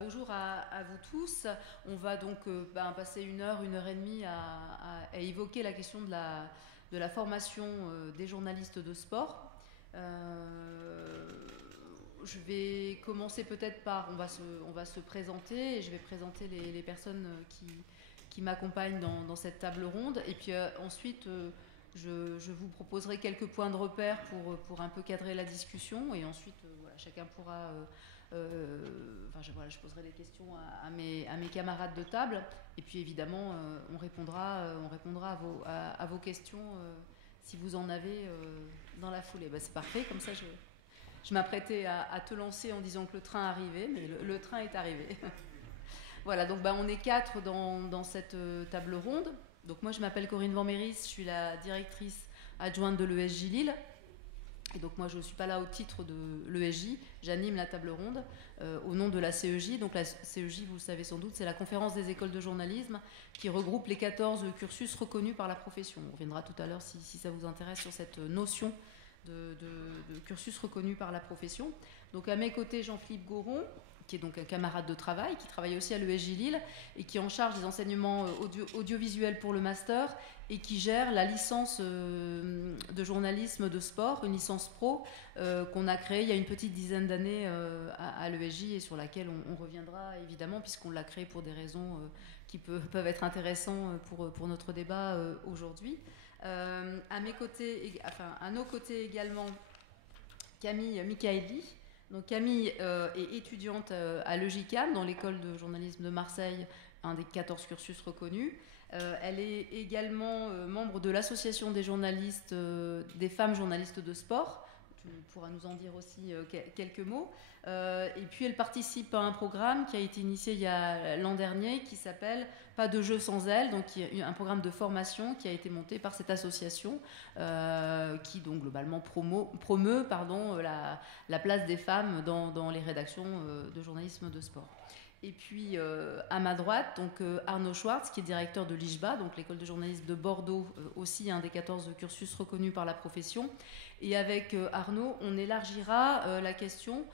Bonjour à vous tous. On va donc passer une heure et demie à évoquer la question de la formation des journalistes de sport. Je vais commencer peut-être par, on va se présenter et je vais présenter les personnes qui m'accompagnent dans cette table ronde. Et puis ensuite, je vous proposerai quelques points de repère pour un peu cadrer la discussion. Et ensuite, voilà, chacun pourra... je poserai des questions à mes camarades de table. Et puis évidemment, on répondra à vos questions si vous en avez dans la foulée. C'est parfait, comme ça je m'apprêtais à te lancer en disant que le train arrivait, mais le train est arrivé. Voilà, donc on est 4 dans cette table ronde. Donc moi je m'appelle Corinne Van Méris, je suis la directrice adjointe de l'ESJ Lille. Et donc moi je ne suis pas là au titre de l'ESJ, j'anime la table ronde au nom de la CEJ. Donc la CEJ, vous le savez sans doute, c'est la conférence des écoles de journalisme qui regroupe les 14 cursus reconnus par la profession. On reviendra tout à l'heure si ça vous intéresse sur cette notion de cursus reconnu par la profession. Donc à mes côtés, Jean-Philippe Goron, qui est donc un camarade de travail, qui travaille aussi à l'ESJ Lille et qui est en charge des enseignements audiovisuels pour le master et qui gère la licence de journalisme de sport, une licence pro qu'on a créée il y a une petite dizaine d'années à l'ESJ et sur laquelle on reviendra évidemment puisqu'on l'a créée pour des raisons qui peuvent être intéressantes pour notre débat aujourd'hui. À nos côtés également, Camille Michaeli. Donc Camille est étudiante à l'EJCAM, dans l'école de journalisme de Marseille, un des 14 cursus reconnus. Elle est également membre de l'association des journalistes, des femmes journalistes de sport. Tu pourras nous en dire aussi quelques mots. Et puis elle participe à un programme qui a été initié l'an dernier qui s'appelle Pas de jeu sans elle, donc un programme de formation qui a été monté par cette association qui donc globalement promeut la place des femmes dans les rédactions de journalisme de sport. Et puis à ma droite, donc Arnaud Schwartz, qui est directeur de l'IJBA, donc l'école de journalisme de Bordeaux, aussi un des 14 cursus reconnus par la profession. Et avec Arnaud, on élargira la question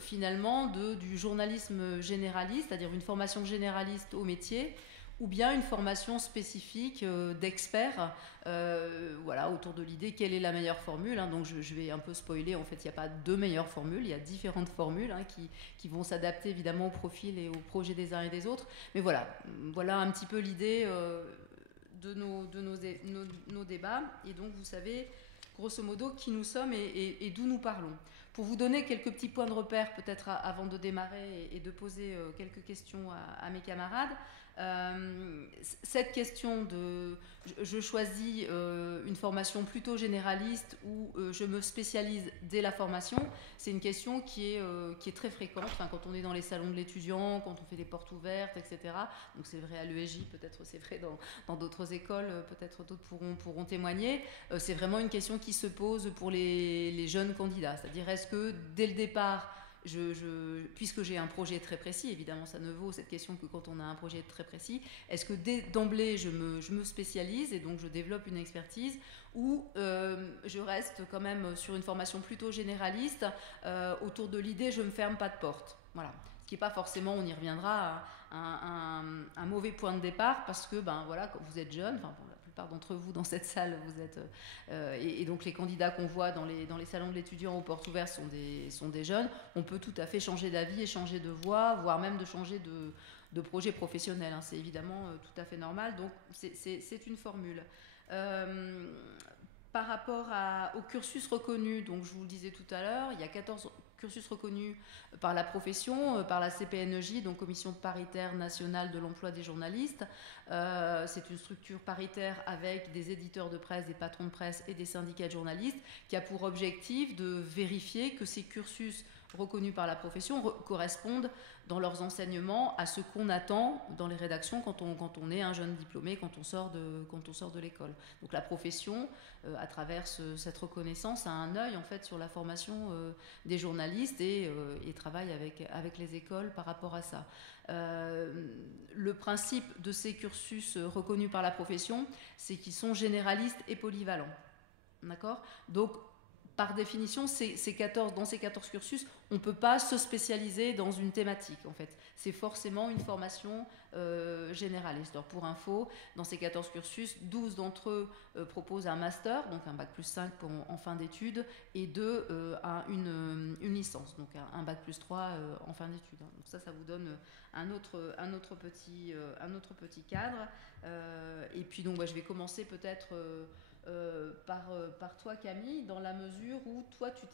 finalement du journalisme généraliste, c'est-à-dire une formation généraliste au métier, ou bien une formation spécifique d'experts autour de l'idée quelle est la meilleure formule. Donc je vais un peu spoiler, en fait il n'y a pas de meilleure formule, il y a différentes formules qui vont s'adapter évidemment au profil et au projet des uns et des autres. Mais voilà un petit peu l'idée de nos débats. Et donc vous savez grosso modo qui nous sommes et d'où nous parlons. Pour vous donner quelques petits points de repère peut-être avant de démarrer et de poser quelques questions à mes camarades, cette question de je choisis une formation plutôt généraliste ou je me spécialise dès la formation, c'est une question qui est très fréquente quand on est dans les salons de l'étudiant, quand on fait des portes ouvertes, etc. Donc c'est vrai à l'ESJ, peut-être c'est vrai dans d'autres écoles, peut-être d'autres pourront témoigner. C'est vraiment une question qui se pose pour les jeunes candidats, c'est-à-dire est-ce que dès le départ, puisque j'ai un projet très précis, évidemment ça ne vaut cette question que quand on a un projet très précis, est-ce que d'emblée je me spécialise et donc je développe une expertise, ou je reste quand même sur une formation plutôt généraliste autour de l'idée je ne me ferme pas de porte. Voilà. Ce qui n'est pas forcément, on y reviendra, un mauvais point de départ parce que quand vous êtes jeune, la plupart d'entre vous dans cette salle, vous êtes et donc les candidats qu'on voit dans les salons de l'étudiant aux portes ouvertes sont des jeunes. On peut tout à fait changer d'avis et changer de voie, voire même de changer de projet professionnel. C'est évidemment tout à fait normal. Donc c'est une formule. Par rapport au cursus reconnu, donc je vous le disais tout à l'heure, il y a 14 cursus reconnus par la profession, par la CPNEJ, donc Commission paritaire nationale de l'emploi des journalistes. C'est une structure paritaire avec des éditeurs de presse, des patrons de presse et des syndicats de journalistes qui a pour objectif de vérifier que ces cursus reconnus par la profession correspondent dans leurs enseignements à ce qu'on attend dans les rédactions quand on est un jeune diplômé, quand on sort de l'école. Donc la profession, à travers cette reconnaissance, a un œil en fait sur la formation des journalistes et travaille avec les écoles par rapport à ça. Le principe de ces cursus reconnus par la profession, c'est qu'ils sont généralistes et polyvalents. D'accord ? Donc, par définition, dans ces 14 cursus, on ne peut pas se spécialiser dans une thématique, en fait. C'est forcément une formation généraliste. Alors, pour info, dans ces 14 cursus, 12 d'entre eux proposent un master, donc un bac plus 5 en fin d'études, et 2 une licence, donc un bac plus 3 en fin d'études. Donc ça vous donne un autre petit cadre. Et puis, donc, je vais commencer peut-être... par toi, Camille, dans la mesure où toi tu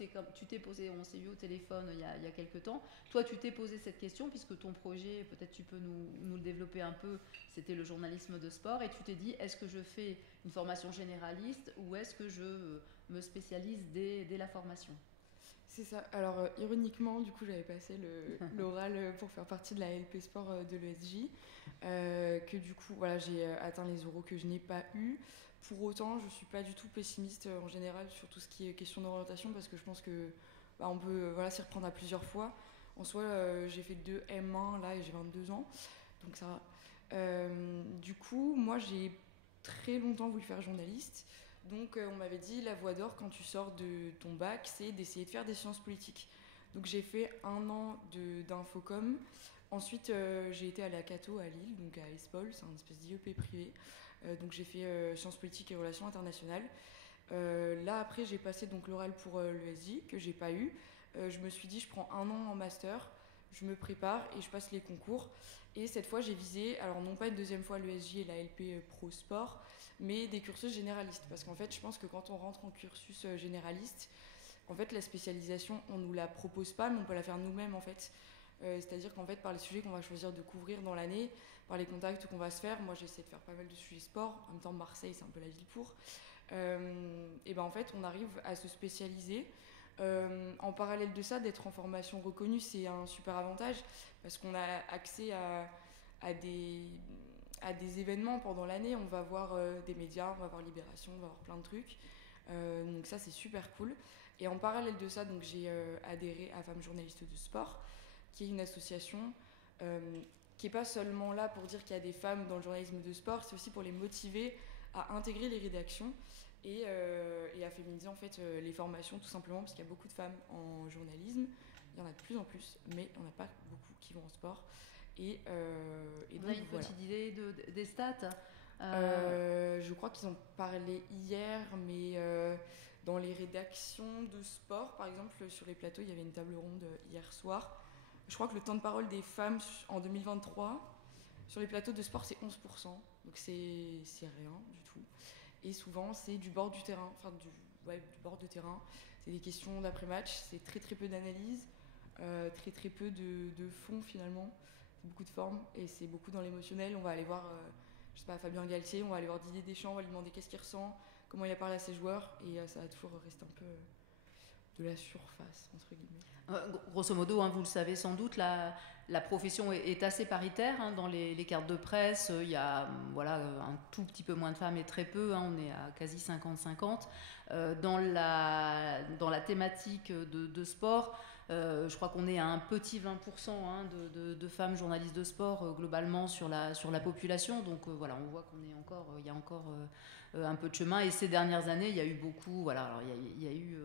t'es posé, on s'est eu au téléphone il y a quelques temps, toi tu t'es posé cette question puisque ton projet, peut-être tu peux nous le développer un peu, c'était le journalisme de sport, et tu t'es dit est-ce que je fais une formation généraliste ou est-ce que je me spécialise dès la formation? C'est ça. Alors, ironiquement, du coup, j'avais passé l'oral pour faire partie de la LP Sport de l'ESJ. Que du coup, voilà, j'ai atteint les oraux que je n'ai pas eu. Pour autant, je ne suis pas du tout pessimiste en général sur tout ce qui est question d'orientation parce que je pense que on peut s'y reprendre à plusieurs fois. En soi, j'ai fait 2 M1 là et j'ai 22 ans. Donc ça va. Du coup, moi, j'ai très longtemps voulu faire journaliste. Donc on m'avait dit la voie d'or quand tu sors de ton bac, c'est d'essayer de faire des sciences politiques. Donc j'ai fait 1 an d'infocom. Ensuite j'ai été à la Cato à Lille, donc à ESPOL, c'est un espèce d'IEP privé. Donc j'ai fait sciences politiques et relations internationales. Là après j'ai passé donc l'oral pour l'ESJ que j'ai pas eu. Je me suis dit je prends 1 an en master, je me prépare et je passe les concours. Et cette fois j'ai visé, alors non pas une deuxième fois l'ESJ et la LP Pro Sport, mais des cursus généralistes. Parce qu'en fait, je pense que quand on rentre en cursus généraliste, en fait, la spécialisation, on ne nous la propose pas, mais on peut la faire nous-mêmes, en fait. C'est-à-dire qu'en fait, par les sujets qu'on va choisir de couvrir dans l'année, par les contacts qu'on va se faire, moi, j'essaie de faire pas mal de sujets sport. En même temps, Marseille, c'est un peu la ville pour. Et ben en fait, on arrive à se spécialiser. En parallèle de ça, d'être en formation reconnue, c'est un super avantage parce qu'on a accès à des événements pendant l'année. On va voir des médias, on va voir Libération, on va voir plein de trucs. Donc ça, c'est super cool. Et en parallèle de ça, donc, j'ai adhéré à Femmes journalistes de sport, qui est une association qui n'est pas seulement là pour dire qu'il y a des femmes dans le journalisme de sport, c'est aussi pour les motiver à intégrer les rédactions et à féminiser en fait les formations tout simplement parce qu'il y a beaucoup de femmes en journalisme, il y en a de plus en plus, mais il n'y en a pas beaucoup qui vont en sport. Et On donc, a une voilà. petite idée des stats. Je crois qu'ils ont parlé hier, mais dans les rédactions de sport, par exemple, sur les plateaux, il y avait une table ronde hier soir. Je crois que le temps de parole des femmes en 2023 sur les plateaux de sport, c'est 11%. Donc c'est rien du tout. Et souvent, c'est du bord du terrain. Enfin, du bord de terrain. C'est des questions d'après-match. C'est très très peu d'analyse. Très très peu de fond finalement. C'est beaucoup de forme. Et c'est beaucoup dans l'émotionnel. On va aller voir, je sais pas, Fabien Galtier. On va aller voir Didier Deschamps. On va lui demander qu'est-ce qu'il ressent. Comment il a parlé à ses joueurs. Et ça va toujours rester un peu de la surface, entre guillemets. Grosso modo, vous le savez sans doute, la profession est assez paritaire. Dans les cartes de presse, il y a un tout petit peu moins de femmes et très peu. On est à quasi 50-50. Dans la thématique de sport, je crois qu'on est à un petit 20% de femmes journalistes de sport globalement sur la population. Donc on voit qu'il y a encore un peu de chemin. Et ces dernières années, il y a eu beaucoup. Il y a eu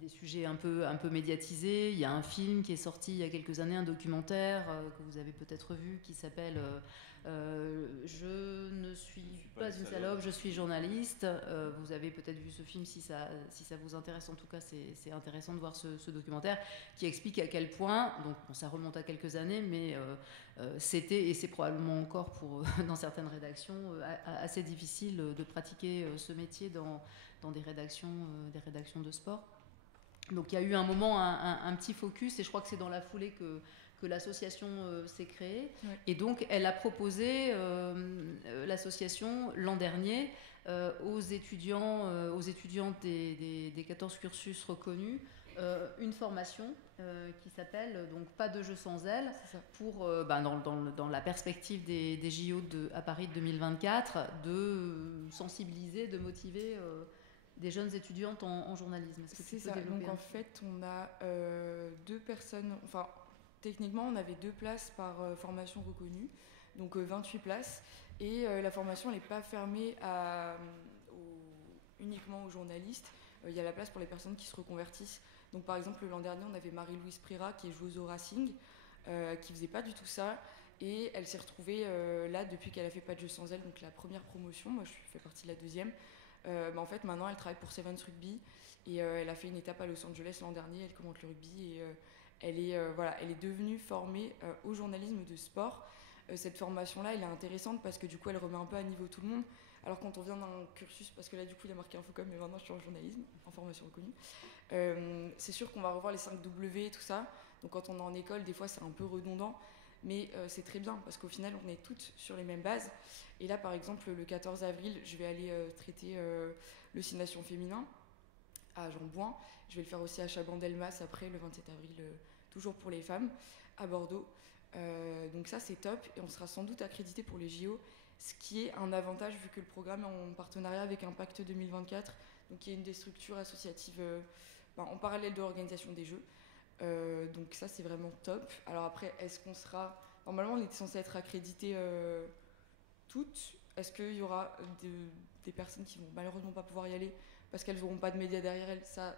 des sujets un peu médiatisés. Il y a un film qui est sorti il y a quelques années, un documentaire que vous avez peut-être vu, qui s'appelle Je ne suis pas une salope, je suis journaliste. Vous avez peut-être vu ce film si ça vous intéresse. En tout cas, c'est intéressant de voir ce documentaire qui explique à quel point, donc ça remonte à quelques années, mais c'était, et c'est probablement encore dans certaines rédactions, assez difficile de pratiquer ce métier dans des rédactions de sport. Donc il y a eu un moment un petit focus, et je crois que c'est dans la foulée que l'association s'est créée. Ouais. Et donc elle a proposé, l'association, l'an dernier, aux étudiants des 14 cursus reconnus, une formation qui s'appelle donc Pas de jeu sans elle, pour dans la perspective des JO à Paris de 2024, de sensibiliser, de motiver des jeunes étudiantes en journalisme. C'est ça. Donc en fait, on a 2 personnes. Enfin, techniquement, on avait 2 places par formation reconnue, donc 28 places. Et la formation n'est pas fermée uniquement aux journalistes. Il y a la place pour les personnes qui se reconvertissent. Donc par exemple, l'an dernier, on avait Marie-Louise Prira qui est joueuse au Racing, qui faisait pas du tout ça. Et elle s'est retrouvée là depuis qu'elle a fait Pas de jeu sans elle, donc la première promotion. Moi, je fais partie de la deuxième. En fait, maintenant, elle travaille pour Sevens Rugby et elle a fait une étape à Los Angeles l'an dernier. Elle commente le rugby et elle est devenue formée au journalisme de sport. Cette formation-là, elle est intéressante parce que du coup, elle remet un peu à niveau tout le monde. Alors quand on vient d'un cursus, parce que là, du coup, il y a marqué Infocom, mais maintenant, je suis en journalisme, en formation reconnue. C'est sûr qu'on va revoir les 5 W et tout ça. Donc quand on est en école, des fois, c'est un peu redondant. Mais c'est très bien parce qu'au final, on est toutes sur les mêmes bases. Et là, par exemple, le 14 avril, je vais aller traiter le 6 Nations féminin à Jean-Bouin. Je vais le faire aussi à Chabandelmas après, le 27 avril, toujours pour les femmes, à Bordeaux. Donc ça, c'est top. Et on sera sans doute accrédité pour les JO, ce qui est un avantage vu que le programme est en partenariat avec Impact 2024, donc qui est une des structures associatives en parallèle de l'organisation des Jeux. Donc ça, c'est vraiment top. Alors après, est-ce qu'on sera... Normalement, on était censé être accrédités toutes. Est-ce qu'il y aura des personnes qui vont malheureusement pas pouvoir y aller parce qu'elles n'auront pas de médias derrière elles? Ça,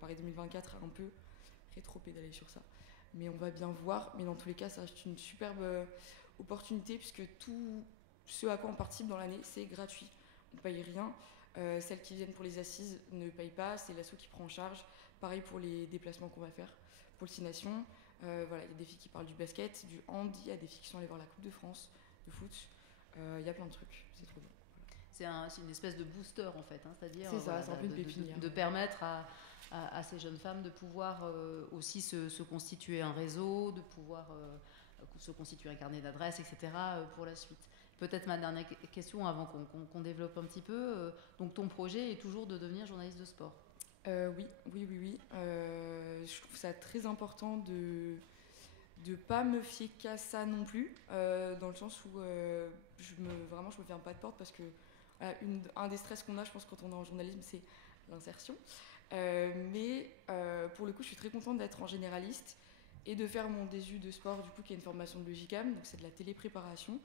Paris 2024 a un peu rétro-pédalé sur ça. Mais on va bien voir. Mais dans tous les cas, ça reste une superbe opportunité puisque tout ce à quoi on participe dans l'année, c'est gratuit. On ne paye rien. Celles qui viennent pour les assises ne payent pas. C'est l'asso qui prend en charge. Pareil pour les déplacements qu'on va faire pour le 6 Nations. Voilà, il y a des filles qui parlent du basket, du hand, il y a des filles qui sont allées voir la Coupe de France de foot. Il y a plein de trucs, c'est trop bien. C'est une espèce de booster en fait, hein, c'est-à-dire c'est ça, c'est un peu une pépinière. De permettre à ces jeunes femmes de pouvoir aussi se constituer un réseau, de pouvoir se constituer un carnet d'adresses, etc. Pour la suite. Peut-être ma dernière question avant qu'on développe un petit peu. Donc ton projet est toujours de devenir journaliste de sport? Oui. Je trouve ça très important de ne pas me fier qu'à ça non plus, dans le sens où je me ferme pas de porte parce que un des stress qu'on a, je pense, quand on est en journalisme, c'est l'insertion. Mais pour le coup, je suis très contente d'être en généraliste et de faire mon DSU de sport, du coup, qui est une formation de l'EJCAM, donc c'est de la télépréparation.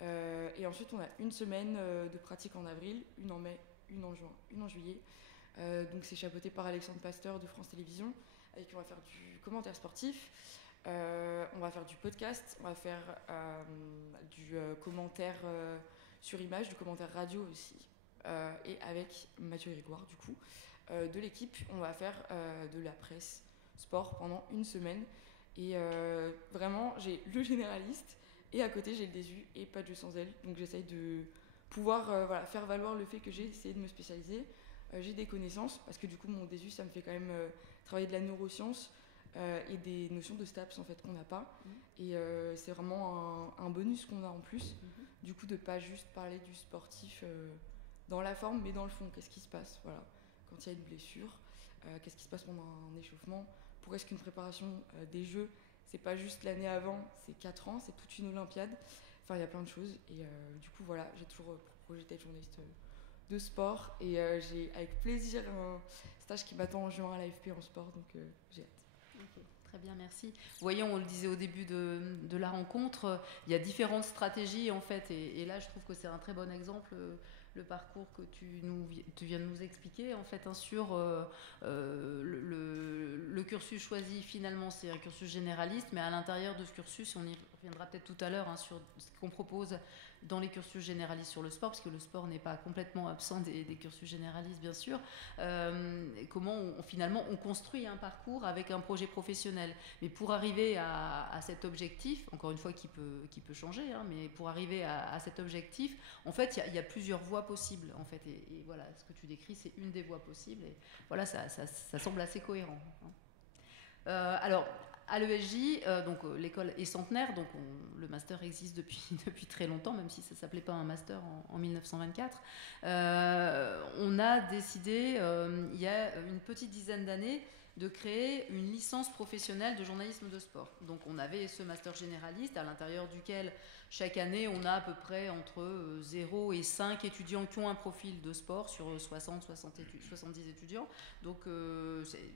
Et ensuite, on a une semaine de pratique en avril, une en mai, une en juin, une en juillet. Donc c'est chapeauté par Alexandre Pasteur de France Télévisions, avec qui on va faire du commentaire sportif, on va faire du podcast, on va faire du commentaire sur image, du commentaire radio aussi, et avec Mathieu Grégoire du coup, de l'équipe, on va faire de la presse sport pendant une semaine. Et vraiment, j'ai le généraliste, et à côté j'ai le DSU et Pas de jeu sans elle, donc j'essaye de pouvoir faire valoir le fait que j'ai essayé de me spécialiser. J'ai des connaissances, parce que du coup mon DSU ça me fait quand même travailler de la neuroscience et des notions de STAPS en fait qu'on n'a pas. Et c'est vraiment un bonus qu'on a en plus, du coup de pas juste parler du sportif dans la forme mais dans le fond, qu'est-ce qui se passe, voilà, quand il y a une blessure, qu'est-ce qui se passe pendant un échauffement, pourquoi est-ce qu'une préparation des Jeux c'est pas juste l'année avant, c'est 4 ans, c'est toute une Olympiade, enfin il y a plein de choses. Et du coup voilà, j'ai toujours pour projet d'être journaliste de sport, et j'ai avec plaisir un stage qui m'attend en juin à l'AFP en sport, donc j'ai hâte. Okay, très bien, merci. Voyons, on le disait au début de la rencontre, il y a différentes stratégies en fait, et là je trouve que c'est un très bon exemple, le parcours que tu viens de nous expliquer en fait, hein, sur le cursus choisi. Finalement c'est un cursus généraliste, mais à l'intérieur de ce cursus, on y reviendra peut-être tout à l'heure, hein, sur ce qu'on propose dans les cursus généralistes sur le sport, parce que le sport n'est pas complètement absent des cursus généralistes bien sûr. Comment finalement on construit un parcours avec un projet professionnel, mais pour arriver à cet objectif, encore une fois qui peut changer, hein, mais pour arriver à cet objectif, en fait il y a plusieurs voies possibles en fait, et voilà, ce que tu décris c'est une des voies possibles, et voilà, ça semble assez cohérent, hein. Alors à l'ESJ, donc l'école est centenaire, donc le master existe depuis très longtemps, même si ça ne s'appelait pas un master en 1924. On a décidé, il y a une petite dizaine d'années, de créer une licence professionnelle de journalisme de sport. Donc on avait ce master généraliste, à l'intérieur duquel chaque année on a à peu près entre 0 et 5 étudiants qui ont un profil de sport sur 70 étudiants. Donc c'est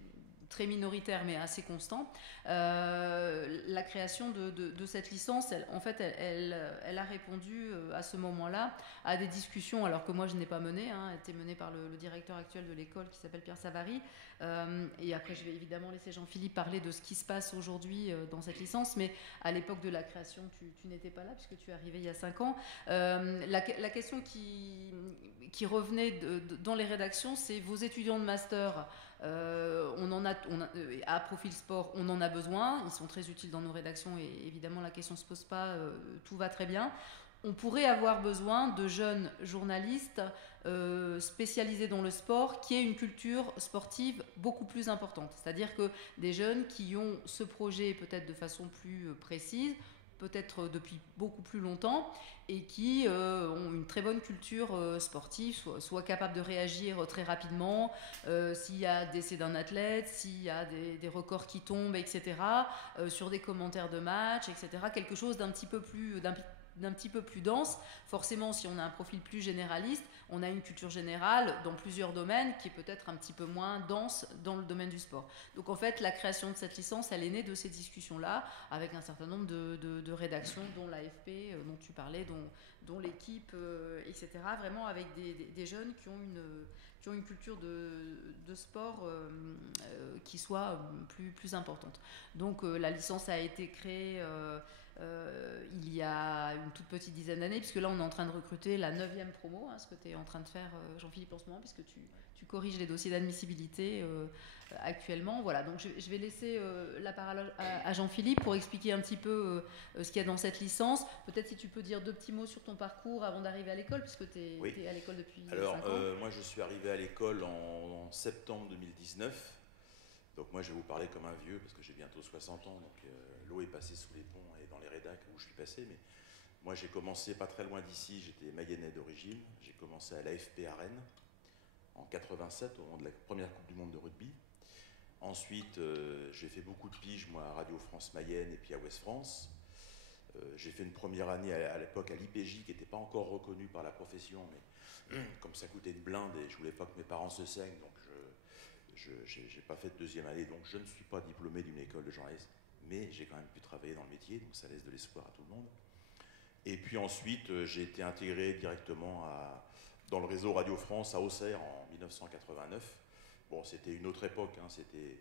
très minoritaire mais assez constant. La création de cette licence, elle a répondu à ce moment-là à des discussions, alors que moi je n'ai pas mené, elle était menée par le directeur actuel de l'école qui s'appelle Pierre Savary. Et après je vais évidemment laisser Jean-Philippe parler de ce qui se passe aujourd'hui dans cette licence, mais à l'époque de la création tu n'étais pas là puisque tu es arrivé il y a 5 ans. La question qui revenait dans les rédactions, c'est vos étudiants de master, à Profil Sport, on en a besoin, ils sont très utiles dans nos rédactions et évidemment la question ne se pose pas, tout va très bien. On pourrait avoir besoin de jeunes journalistes spécialisés dans le sport qui aient une culture sportive beaucoup plus importante. C'est-à-dire que des jeunes qui ont ce projet peut-être de façon plus précise, peut-être depuis beaucoup plus longtemps, et qui ont une très bonne culture sportive, soit capables de réagir très rapidement, s'il y a décès d'un athlète, s'il y a des records qui tombent, etc., sur des commentaires de match, etc., quelque chose d'un petit peu plus dense. Forcément, si on a un profil plus généraliste, on a une culture générale dans plusieurs domaines qui est peut-être un petit peu moins dense dans le domaine du sport. Donc en fait, la création de cette licence, elle est née de ces discussions-là, avec un certain nombre de rédactions, dont l'AFP, dont tu parlais, dont l'équipe, etc. Vraiment avec des jeunes qui ont une culture de sport qui soit plus importante. Donc la licence a été créée il y a une toute petite dizaine d'années, puisque là on est en train de recruter la 9e promo, ce que tu es en train de faire Jean-Philippe en ce moment, puisque tu corriges les dossiers d'admissibilité actuellement. Voilà, donc je vais laisser la parole à Jean-Philippe pour expliquer un petit peu ce qu'il y a dans cette licence. Peut-être si tu peux dire 2 petits mots sur ton parcours avant d'arriver à l'école, puisque tu es à l'école depuis 5 ans. Moi je suis arrivé à l'école en septembre 2019. Donc moi je vais vous parler comme un vieux parce que j'ai bientôt 60 ans, donc l'eau est passée sous les ponts et dans les rédacs où je suis passé. Mais moi j'ai commencé pas très loin d'ici, j'étais mayennais d'origine. J'ai commencé à l'AFP à Rennes en 87 au moment de la première Coupe du Monde de rugby. Ensuite j'ai fait beaucoup de piges moi à Radio France Mayenne et puis à Ouest France. J'ai fait une première année à l'époque à l'IPJ qui n'était pas encore reconnue par la profession, mais comme ça coûtait une blinde et je voulais pas que mes parents se saignent, donc je n'ai pas fait de deuxième année, donc je ne suis pas diplômé d'une école de journalisme, mais j'ai quand même pu travailler dans le métier, donc ça laisse de l'espoir à tout le monde. Et puis ensuite, j'ai été intégré directement dans le réseau Radio France à Auxerre en 1989. Bon, c'était une autre époque, c'était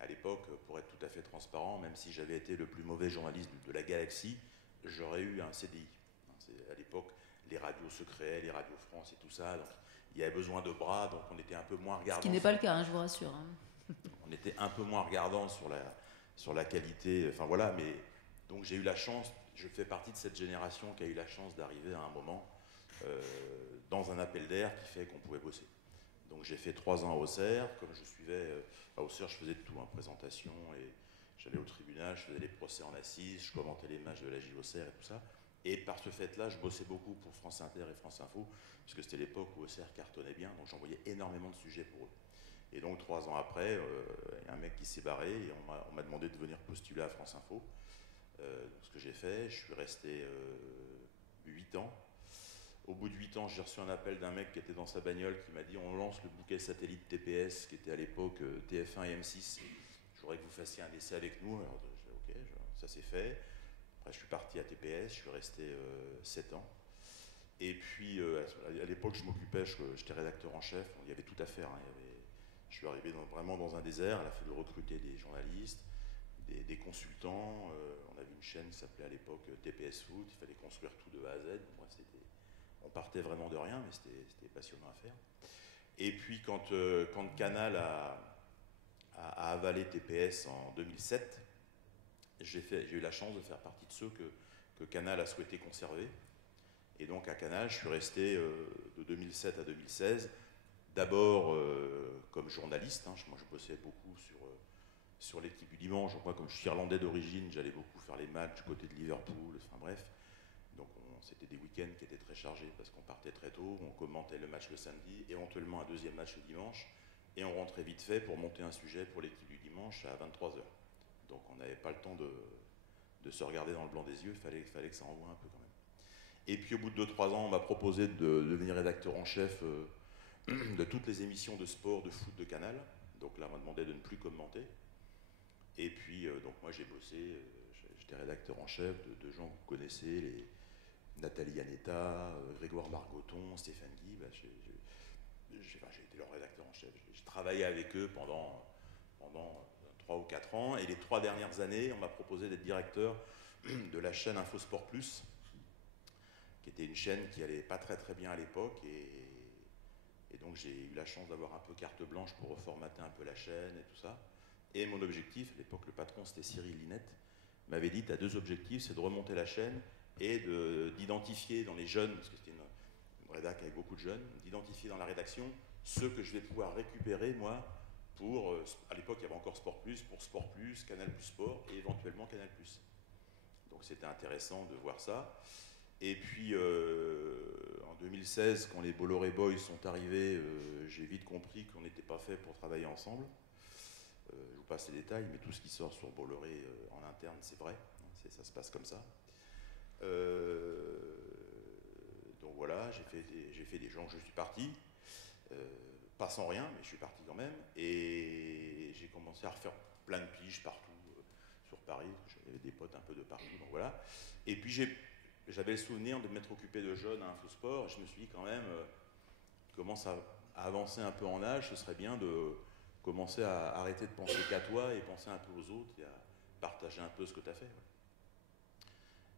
à l'époque, pour être tout à fait transparent, même si j'avais été le plus mauvais journaliste de la galaxie, j'aurais eu un CDI. À l'époque, les radios se créaient, les radios France et tout ça, donc il y avait besoin de bras, donc on était un peu moins regardant. Ce qui n'est pas le cas, je vous rassure. On était un peu moins regardant sur la qualité, enfin voilà, mais donc j'ai eu la chance, je fais partie de cette génération qui a eu la chance d'arriver à un moment dans un appel d'air qui fait qu'on pouvait bosser. Donc j'ai fait 3 ans à Auxerre, comme je suivais, à Auxerre je faisais de tout, présentation, et j'allais au tribunal, je faisais les procès en assises, je commentais les matchs de la J Auxerre et tout ça. Et par ce fait-là, je bossais beaucoup pour France Inter et France Info, puisque c'était l'époque où Auxerre cartonnait bien, donc j'envoyais énormément de sujets pour eux. Et donc 3 ans après, il y a un mec qui s'est barré et on m'a demandé de venir postuler à France Info. Ce que j'ai fait, je suis resté 8 ans. Au bout de 8 ans, j'ai reçu un appel d'un mec qui était dans sa bagnole qui m'a dit on lance le bouquet satellite TPS, qui était à l'époque TF1 et M6. Je voudrais que vous fassiez un essai avec nous. Alors j'ai dit ok, ça c'est fait. Après, je suis parti à TPS, je suis resté 7 ans. Et puis, à l'époque, je m'occupais, j'étais rédacteur en chef, il y avait tout à faire. Je suis arrivé vraiment dans un désert, il a fallu recruter des journalistes, des consultants. On avait une chaîne qui s'appelait à l'époque TPS Foot, il fallait construire tout de A à Z. Moi, on partait vraiment de rien, mais c'était passionnant à faire. Et puis, quand Canal a avalé TPS en 2007, j'ai eu la chance de faire partie de ceux que Canal a souhaité conserver. Et donc à Canal, je suis resté de 2007 à 2016, d'abord comme journaliste. Moi je bossais beaucoup sur l'équipe du dimanche. Moi, comme je suis irlandais d'origine, j'allais beaucoup faire les matchs du côté de Liverpool, enfin bref. Donc c'était des week-ends qui étaient très chargés parce qu'on partait très tôt, on commentait le match le samedi, éventuellement un deuxième match le dimanche, et on rentrait vite fait pour monter un sujet pour l'équipe du dimanche à 23h. Donc on n'avait pas le temps de se regarder dans le blanc des yeux, il fallait que ça envoie un peu quand même. Et puis au bout de 2-3 ans, on m'a proposé de devenir rédacteur en chef de toutes les émissions de sport, de foot de Canal. Donc là, on m'a demandé de ne plus commenter. Et puis, donc moi, j'ai bossé, j'étais rédacteur en chef de gens que vous connaissez, les Nathalie Anetta, Grégoire Margoton, Stéphane Guy. J'ai été leur rédacteur en chef. J'ai travaillé avec eux pendant 3 ou 4 ans. Et les 3 dernières années, on m'a proposé d'être directeur de la chaîne Infosport Plus, qui était une chaîne qui allait pas très très bien à l'époque. Et donc j'ai eu la chance d'avoir un peu carte blanche pour reformater un peu la chaîne et tout ça. Et mon objectif, à l'époque le patron c'était Cyril Linette, m'avait dit tu as 2 objectifs, c'est de remonter la chaîne et d'identifier dans les jeunes, parce que c'était une rédac avec beaucoup de jeunes, d'identifier dans la rédaction ceux que je vais pouvoir récupérer moi pour, à l'époque il y avait encore Sport Plus, pour Sport Plus, Canal Plus Sport et éventuellement Canal Plus. Donc c'était intéressant de voir ça. Et puis en 2016, quand les Bolloré Boys sont arrivés, j'ai vite compris qu'on n'était pas fait pour travailler ensemble. Je vous passe les détails, mais tout ce qui sort sur Bolloré en interne, c'est vrai. Ça se passe comme ça. Donc voilà, j'ai fait des gens, je suis parti, pas sans rien, mais je suis parti quand même. Et j'ai commencé à refaire plein de piges partout sur Paris. J'avais des potes un peu de partout, donc voilà. Et puis j'avais le souvenir de m'être occupé de jeunes à Infosport, et je me suis dit quand même, tu commences à avancer un peu en âge, ce serait bien de commencer à arrêter de penser qu'à toi et penser un peu aux autres et à partager un peu ce que tu as fait. Ouais.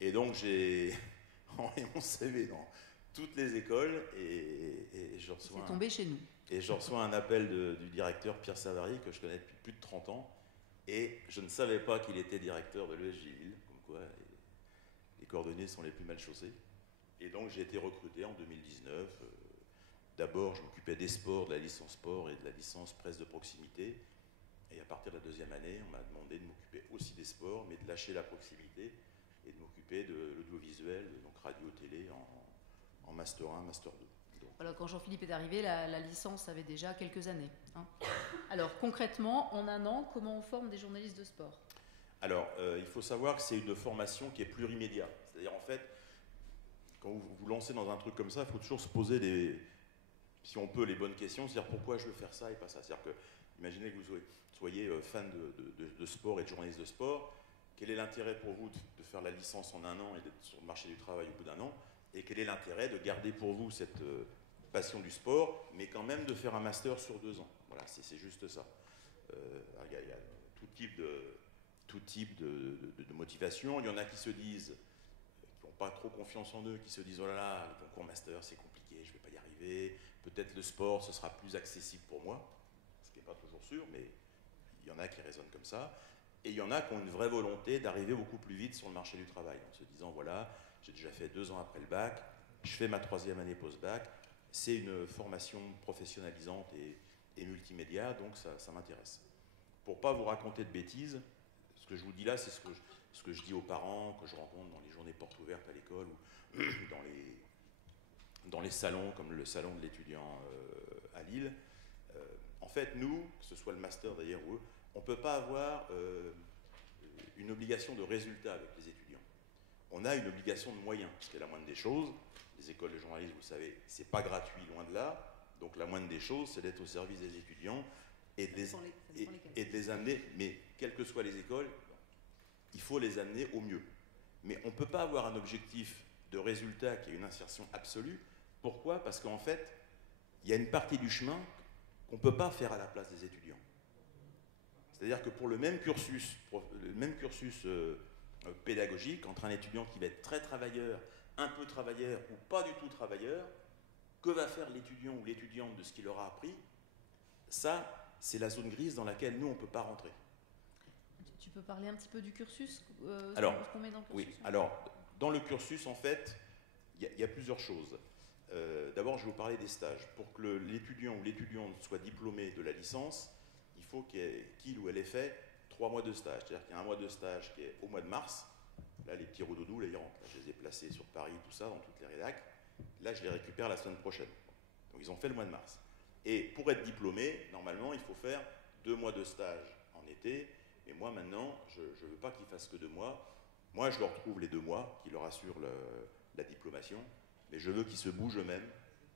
Et donc j'ai envoyé mon CV dans toutes les écoles et je reçois c'est tombé chez nous. Et je reçois un appel du directeur Pierre Savary, que je connais depuis plus de 30 ans, et je ne savais pas qu'il était directeur de l'ESJ Lille, comme quoi les coordonnées sont les plus mal chaussées. Et donc j'ai été recruté en 2019. D'abord, je m'occupais des sports, de la licence sport et de la licence presse de proximité. Et à partir de la 2e année, on m'a demandé de m'occuper aussi des sports, mais de lâcher la proximité et de m'occuper de l'audiovisuel, donc radio, télé, en Master 1, Master 2. Donc, voilà, quand Jean-Philippe est arrivé, la licence avait déjà quelques années. Hein. Alors concrètement, en un an, comment on forme des journalistes de sport? Alors, il faut savoir que c'est une formation qui est plurimédia. C'est-à-dire, en fait, quand vous vous lancez dans un truc comme ça, il faut toujours se poser si on peut, les bonnes questions, c'est-à-dire pourquoi je veux faire ça et pas ça. C'est-à-dire que, imaginez que vous soyez fan de sport et de journaliste de sport, quel est l'intérêt pour vous de faire la licence en un an et d'être sur le marché du travail au bout d'un an, et quel est l'intérêt de garder pour vous cette passion du sport, mais quand même de faire un master sur 2 ans. Voilà, c'est juste ça. Il y a tout type de motivation. Il y en a qui se disent, qui n'ont pas trop confiance en eux, qui se disent oh là là, le concours master c'est compliqué, je ne vais pas y arriver, peut-être le sport ce sera plus accessible pour moi, ce qui n'est pas toujours sûr, mais il y en a qui raisonnent comme ça. Et il y en a qui ont une vraie volonté d'arriver beaucoup plus vite sur le marché du travail, en se disant voilà, j'ai déjà fait 2 ans après le bac, je fais ma 3e année post-bac, c'est une formation professionnalisante et multimédia, donc ça m'intéresse. Pour ne pas vous raconter de bêtises, ce que je vous dis là, c'est ce que je dis aux parents, que je rencontre dans les journées portes ouvertes à l'école ou dans les salons, comme le salon de l'étudiant à Lille. En fait, nous, que ce soit le master d'ailleurs ou eux, on ne peut pas avoir une obligation de résultat avec les étudiants. On a une obligation de moyens, ce qui est la moindre des choses. Les écoles de journalisme, vous le savez, c'est pas gratuit, loin de là. Donc la moindre des choses, c'est d'être au service des étudiants et de les amener, mais quelles que soient les écoles, il faut les amener au mieux. Mais on ne peut pas avoir un objectif de résultat qui est une insertion absolue. Pourquoi? Parce qu'en fait, il y a une partie du chemin qu'on ne peut pas faire à la place des étudiants. C'est-à-dire que pour le même cursus pédagogique, entre un étudiant qui va être très travailleur, un peu travailleur ou pas du tout travailleur, que va faire l'étudiant ou l'étudiante de ce qu'il aura appris? Ça, c'est la zone grise dans laquelle nous, on ne peut pas rentrer. Tu peux parler un petit peu du cursus alors, ce qu'on met dans le cursus? Oui, alors, dans le cursus, en fait, il y a plusieurs choses. D'abord, je vais vous parler des stages. Pour que l'étudiant ou l'étudiante soit diplômé de la licence, il faut qu'il ou elle ait fait 3 mois de stage. C'est-à-dire qu'il y a un mois de stage qui est au mois de mars. Là, les petits roudoudous, là, je les ai placés sur Paris, tout ça, dans toutes les rédacs. Là, je les récupère la semaine prochaine. Donc, ils ont fait le mois de mars. Et pour être diplômé, normalement, il faut faire 2 mois de stage en été. Et moi, maintenant, je ne veux pas qu'ils fassent que 2 mois. Moi, je leur trouve les 2 mois qui leur assurent la diplomation. Mais je veux qu'ils se bougent eux-mêmes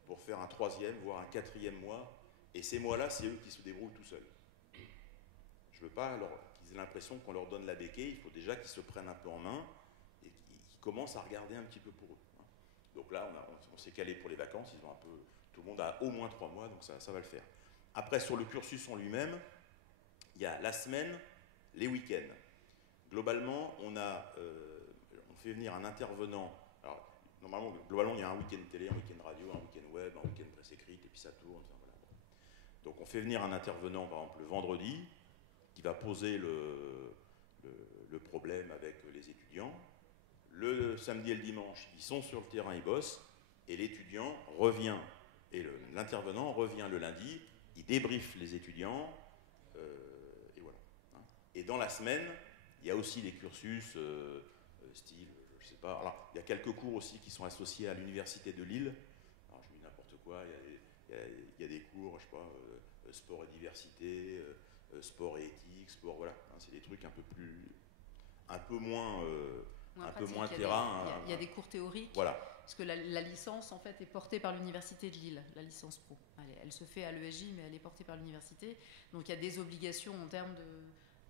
pour faire un 3e, voire un 4e mois. Et ces mois-là, c'est eux qui se débrouillent tout seuls. je veux pas qu'ils aient l'impression qu'on leur donne la béquille, il faut déjà qu'ils se prennent un peu en main et qu'ils commencent à regarder un petit peu pour eux. Hein. Donc là, on s'est calé pour les vacances, ils ont un peu, tout le monde a au moins 3 mois, donc ça va le faire. Après, sur le cursus en lui-même, il y a la semaine, les week-ends. Globalement, on fait venir un intervenant. Alors, normalement, globalement, il y a un week-end télé, un week-end radio, un week-end web, un week-end presse écrite, et puis ça tourne. Enfin, voilà. Donc, on fait venir un intervenant, par exemple, le vendredi, qui va poser le problème avec les étudiants. Le samedi et le dimanche, ils sont sur le terrain, ils bossent, et l'étudiant revient, et l'intervenant revient le lundi, il débriefe les étudiants, et voilà. Hein. Et dans la semaine, il y a aussi des cursus style, je sais pas, alors, il y a quelques cours aussi qui sont associés à l'université de Lille. Alors je dis n'importe quoi, il y a des cours, je sais pas, sport et diversité, sport et éthique, sport, voilà. Hein, c'est des trucs un peu moins terrain. Il y a des cours théoriques. Voilà. Parce que la licence, en fait, est portée par l'université de Lille, la licence pro. Elle se fait à l'ESJ, mais elle est portée par l'université. Donc il y a des obligations en termes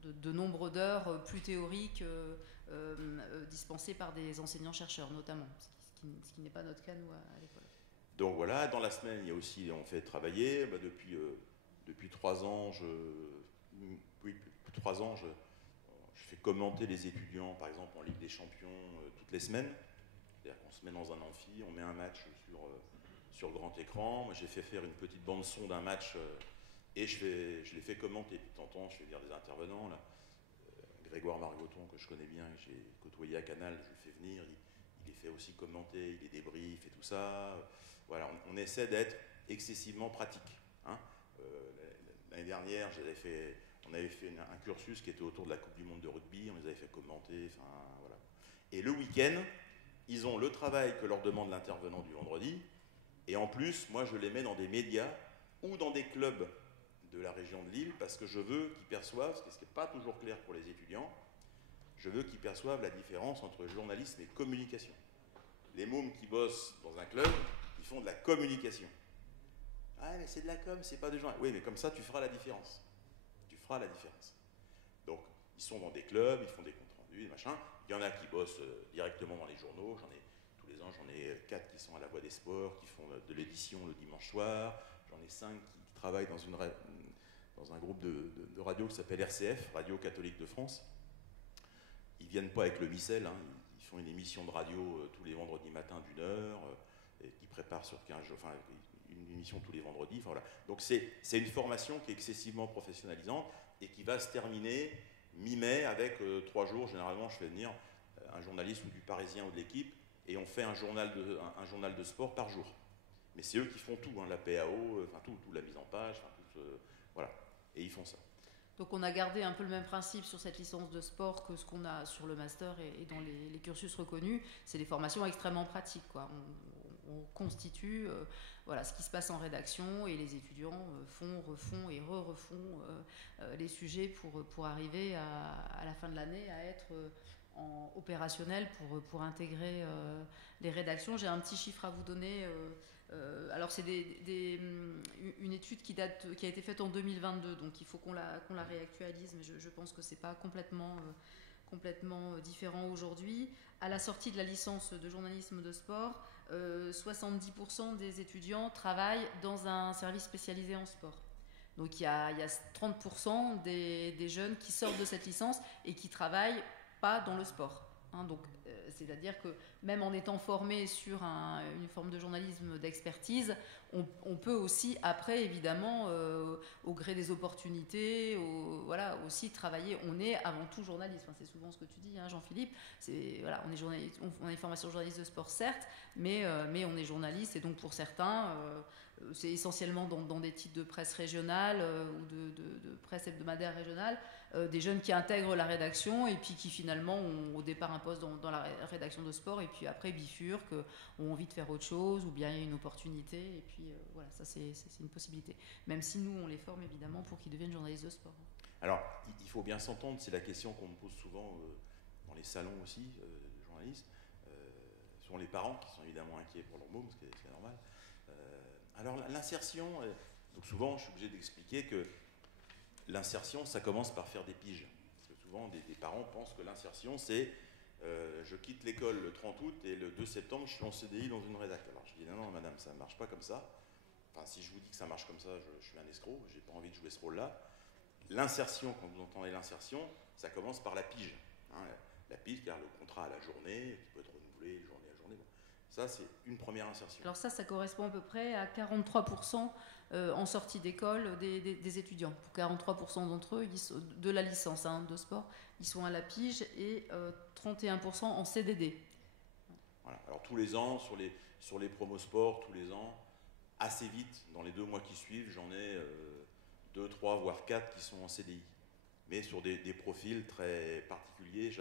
de nombre d'heures plus théoriques dispensées par des enseignants-chercheurs, notamment. Ce qui n'est pas notre cas, nous, à l'école. Donc voilà, dans la semaine, il y a aussi, on fait travailler. Depuis 3 ans, je fais commenter les étudiants, par exemple, en Ligue des Champions, toutes les semaines. C'est-à-dire qu'on se met dans un amphi, on met un match sur grand écran. Moi, j'ai fait faire une petite bande-son d'un match et je les fais commenter. Puis de temps en temps, je fais venir des intervenants. Là. Grégoire Margoton, que je connais bien, que j'ai côtoyé à Canal, je le fais venir. Il les fait aussi commenter, il les débriefe et tout ça. Voilà, on essaie d'être excessivement pratique. Hein. L'année dernière, on avait fait un cursus qui était autour de la Coupe du Monde de rugby, on les avait fait commenter, enfin voilà. Et le week-end, ils ont le travail que leur demande l'intervenant du vendredi, et en plus, moi je les mets dans des médias ou dans des clubs de la région de Lille, parce que je veux qu'ils perçoivent, ce qui n'est pas toujours clair pour les étudiants, je veux qu'ils perçoivent la différence entre journalisme et communication. Les mômes qui bossent dans un club, ils font de la communication. Ah mais c'est de la com, c'est pas de journalisme. Oui, mais comme ça tu feras la différence. Tu feras la différence. Donc, ils sont dans des clubs, ils font des comptes rendus, des machins. Il y en a qui bossent directement dans les journaux. Tous les ans, j'en ai 4 qui sont à la Voix des Sports, qui font de l'édition le dimanche soir. J'en ai 5 qui travaillent dans un groupe de radio qui s'appelle RCF, Radio Catholique de France. Ils viennent pas avec le missel, hein. Ils font une émission de radio tous les vendredis matins d'1 heure, et qui préparent sur 15 jours, enfin, une émission tous les vendredis. Enfin, voilà. Donc c'est une formation qui est excessivement professionnalisante et qui va se terminer mi-mai avec 3 jours. Généralement, je fais venir un journaliste ou du Parisien ou de l'Équipe et on fait un journal de sport par jour. Mais c'est eux qui font tout, hein, la PAO, enfin tout, la mise en page, enfin, tout, voilà. Et ils font ça. Donc on a gardé un peu le même principe sur cette licence de sport que ce qu'on a sur le master et dans les cursus reconnus. C'est des formations extrêmement pratiques, quoi. On constitue voilà, ce qui se passe en rédaction et les étudiants font, refont et refont les sujets pour arriver à la fin de l'année à être opérationnel pour intégrer les rédactions. J'ai un petit chiffre à vous donner. Alors c'est une étude qui a été faite en 2022, donc il faut qu'on la réactualise, mais je pense que c'est pas complètement différent aujourd'hui. À la sortie de la licence de journalisme de sport, 70% des étudiants travaillent dans un service spécialisé en sport. Donc il y a 30% des jeunes qui sortent de cette licence et qui travaillent pas dans le sport. Hein, donc c'est-à-dire que même en étant formé sur une forme de journalisme d'expertise, on peut aussi après évidemment au gré des opportunités, voilà, aussi travailler. On est avant tout journaliste. Enfin, c'est souvent ce que tu dis, hein, Jean-Philippe. Voilà, on est journaliste, on a une formation journaliste de sport certes, mais on est journaliste et donc pour certains c'est essentiellement dans des titres de presse régionale ou de presse hebdomadaire régionale, des jeunes qui intègrent la rédaction et puis qui finalement ont au départ un poste dans la rédaction de sport et puis après bifurquent, ont envie de faire autre chose ou bien il y a une opportunité et puis voilà, ça c'est une possibilité. Même si nous on les forme évidemment pour qu'ils deviennent journalistes de sport. Alors il faut bien s'entendre, c'est la question qu'on me pose souvent dans les salons aussi, de journalistes. Ce sont les parents qui sont évidemment inquiets pour leur môme, ce qui est normal. Alors l'insertion, donc souvent je suis obligé d'expliquer que l'insertion, ça commence par faire des piges. Parce que souvent, des parents pensent que l'insertion, c'est je quitte l'école le 30 août et le 2 septembre, je suis en CDI dans une rédac. Alors je dis non, madame, ça ne marche pas comme ça. Enfin, si je vous dis que ça marche comme ça, je suis un escroc, j'ai pas envie de jouer ce rôle-là. L'insertion, quand vous entendez l'insertion, ça commence par la pige. Hein, la pige, car le contrat à la journée, qui peut être renouvelé journée à journée. Bon. Ça, c'est une première insertion. Alors ça correspond à peu près à 43% en sortie d'école des étudiants. Pour 43% d'entre eux, de la licence de sport, ils sont à la pige et 31% en CDD. Voilà. Alors tous les ans, sur les promos sport, tous les ans, assez vite, dans les 2 mois qui suivent, j'en ai 2, 3, voire 4 qui sont en CDI. Mais sur des profils très particuliers.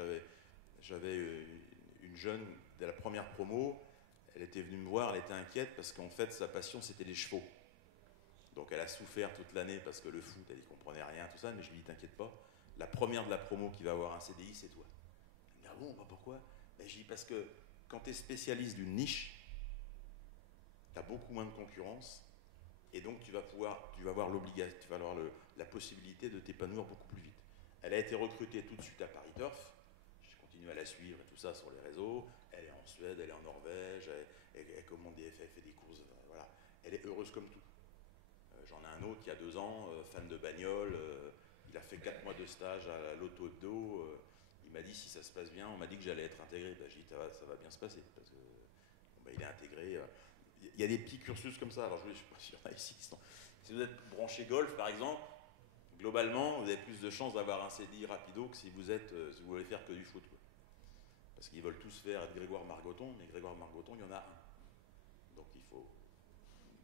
J'avais une jeune, de la première promo, elle était venue me voir, elle était inquiète parce qu'en fait, sa passion, c'était les chevaux. Donc elle a souffert toute l'année parce que le foot, elle n'y comprenait rien, tout ça, mais je lui dis, t'inquiète pas, la première de la promo qui va avoir un CDI, c'est toi. Elle me dit, ah bon, bah pourquoi? Ben, je dis, parce que quand tu es spécialiste d'une niche, tu as beaucoup moins de concurrence, et donc tu vas avoir la possibilité de t'épanouir beaucoup plus vite. Elle a été recrutée tout de suite à Paris Turf, je continue à la suivre et tout ça sur les réseaux, elle est en Suède, elle est en Norvège, elle commande des FF et des courses, voilà. Elle est heureuse comme tout. J'en ai un autre qui a 2 ans, fan de bagnole, il a fait 4 mois de stage à l'auto hebdo, il m'a dit si ça se passe bien, on m'a dit que j'allais être intégré, ben, j'ai dit ça va bien se passer, parce que bon, ben, il est intégré. Il y a des petits cursus comme ça, alors je ne sais pas s'il y en a ici qui sont... Si vous êtes branché golf par exemple, globalement vous avez plus de chances d'avoir un CDI rapido que si vous voulez faire que du foot. Quoi. Parce qu'ils veulent tous faire Grégoire Margoton, mais Grégoire Margoton, il y en a un. Donc il faut...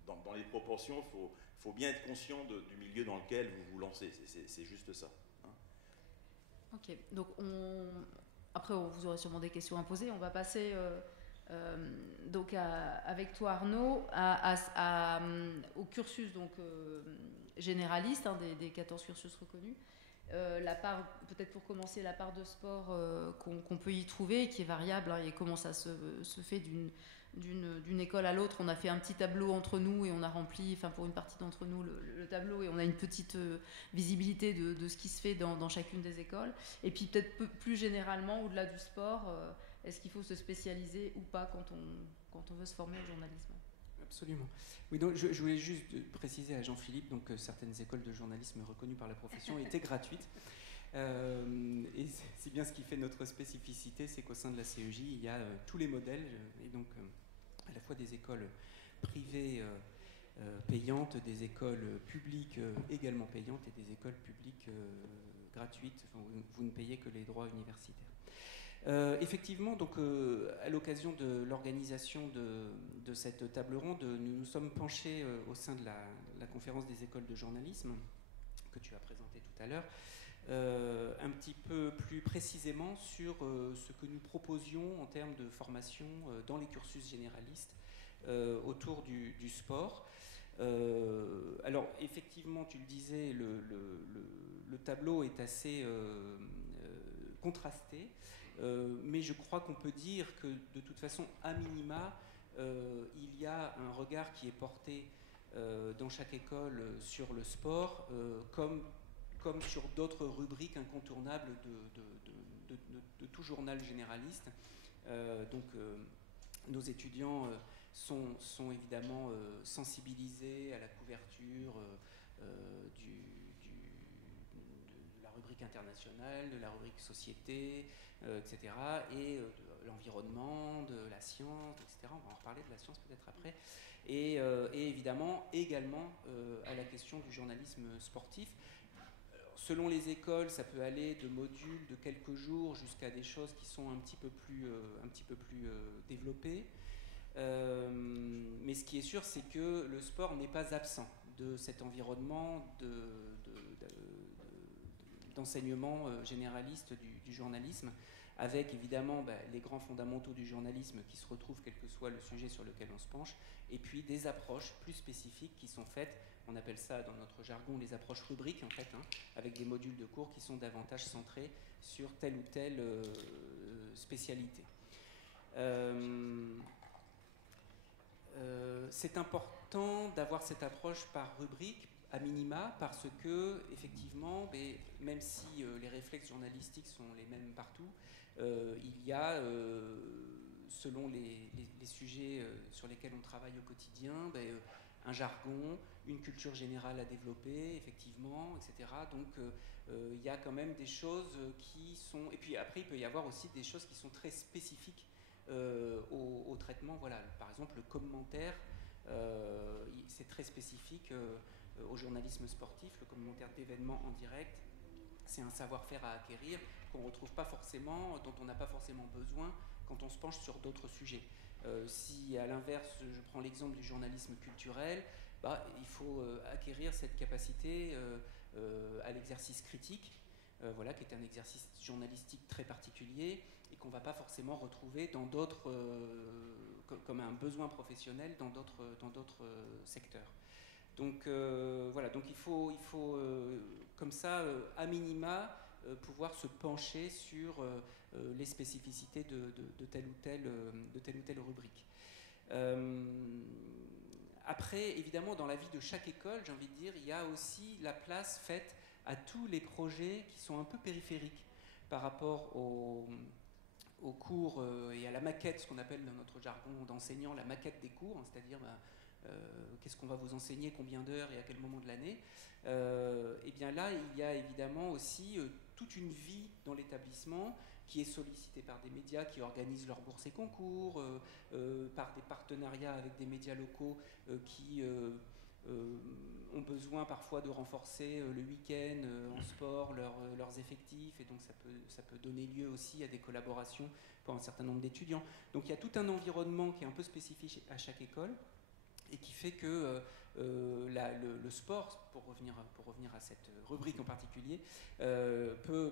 Dans les proportions, il faut bien être conscient du milieu dans lequel vous vous lancez, c'est juste ça. Hein. Ok, donc après vous aurez sûrement des questions à poser, on va passer donc avec toi Arnaud au cursus donc, généraliste des 14 cursus reconnus. La part, peut-être pour commencer, la part de sport qu'on peut y trouver, qui est variable, et comment ça se fait d'une école à l'autre. On a fait un petit tableau entre nous et on a rempli, enfin pour une partie d'entre nous, le tableau, et on a une petite visibilité de ce qui se fait dans chacune des écoles. Et puis peut-être plus généralement, au-delà du sport, est-ce qu'il faut se spécialiser ou pas quand on veut se former au journalisme? Absolument. Oui, donc je voulais juste préciser à Jean-Philippe donc, que certaines écoles de journalisme reconnues par la profession étaient gratuites. Et c'est bien ce qui fait notre spécificité, c'est qu'au sein de la CEJ, il y a tous les modèles, et donc à la fois des écoles privées payantes, des écoles publiques également payantes et des écoles publiques gratuites. Enfin, vous ne payez que les droits universitaires. Effectivement, donc, à l'occasion de l'organisation de cette table ronde, nous nous sommes penchés au sein de la conférence des écoles de journalisme que tu as présentée tout à l'heure, un petit peu plus précisément sur ce que nous proposions en termes de formation dans les cursus généralistes autour du sport. Alors effectivement, tu le disais, le tableau est assez contrasté. Mais je crois qu'on peut dire que de toute façon, à minima, il y a un regard qui est porté dans chaque école sur le sport, comme sur d'autres rubriques incontournables de tout journal généraliste. Donc nos étudiants sont évidemment sensibilisés à la couverture de la rubrique internationale, de la rubrique société, etc. Et de l'environnement, de la science, etc. On va en reparler de la science peut-être après. Et évidemment également à la question du journalisme sportif. Alors, selon les écoles, ça peut aller de modules de quelques jours jusqu'à des choses qui sont un petit peu plus développées. Mais ce qui est sûr, c'est que le sport n'est pas absent de cet environnement d'enseignement généraliste du journalisme, avec évidemment les grands fondamentaux du journalisme qui se retrouvent quel que soit le sujet sur lequel on se penche, et puis des approches plus spécifiques qui sont faites, on appelle ça dans notre jargon les approches rubriques en fait, avec des modules de cours qui sont davantage centrés sur telle ou telle spécialité. C'est important d'avoir cette approche par rubrique à minima, parce que, effectivement, même si les réflexes journalistiques sont les mêmes partout, il y a, selon les sujets sur lesquels on travaille au quotidien, un jargon, une culture générale à développer, effectivement, etc. Donc, il y a quand même des choses qui sont... Et puis après, il peut y avoir aussi des choses qui sont très spécifiques au traitement. Voilà. Par exemple, le commentaire, c'est très spécifique au journalisme sportif. Le commentaire d'événements en direct, c'est un savoir-faire à acquérir qu'on ne retrouve pas forcément, dont on n'a pas forcément besoin quand on se penche sur d'autres sujets. Si à l'inverse, je prends l'exemple du journalisme culturel, il faut acquérir cette capacité à l'exercice critique, voilà, qui est un exercice journalistique très particulier et qu'on ne va pas forcément retrouver dans d'autres, comme un besoin professionnel dans d'autres secteurs. Donc voilà, donc il faut comme ça, à minima, pouvoir se pencher sur les spécificités de telle ou telle rubrique. Après, évidemment, dans la vie de chaque école, j'ai envie de dire, il y a aussi la place faite à tous les projets qui sont un peu périphériques par rapport aux cours et à la maquette, ce qu'on appelle dans notre jargon d'enseignant la maquette des cours, hein, c'est-à-dire qu'est-ce qu'on va vous enseigner, combien d'heures et à quel moment de l'année. Et bien là, il y a évidemment aussi toute une vie dans l'établissement qui est sollicitée par des médias qui organisent leurs bourses et concours, par des partenariats avec des médias locaux qui ont besoin parfois de renforcer le week-end en sport leurs effectifs, et donc ça peut donner lieu aussi à des collaborations pour un certain nombre d'étudiants. Donc il y a tout un environnement qui est un peu spécifique à chaque école et qui fait que le sport, pour revenir à cette rubrique en particulier, peut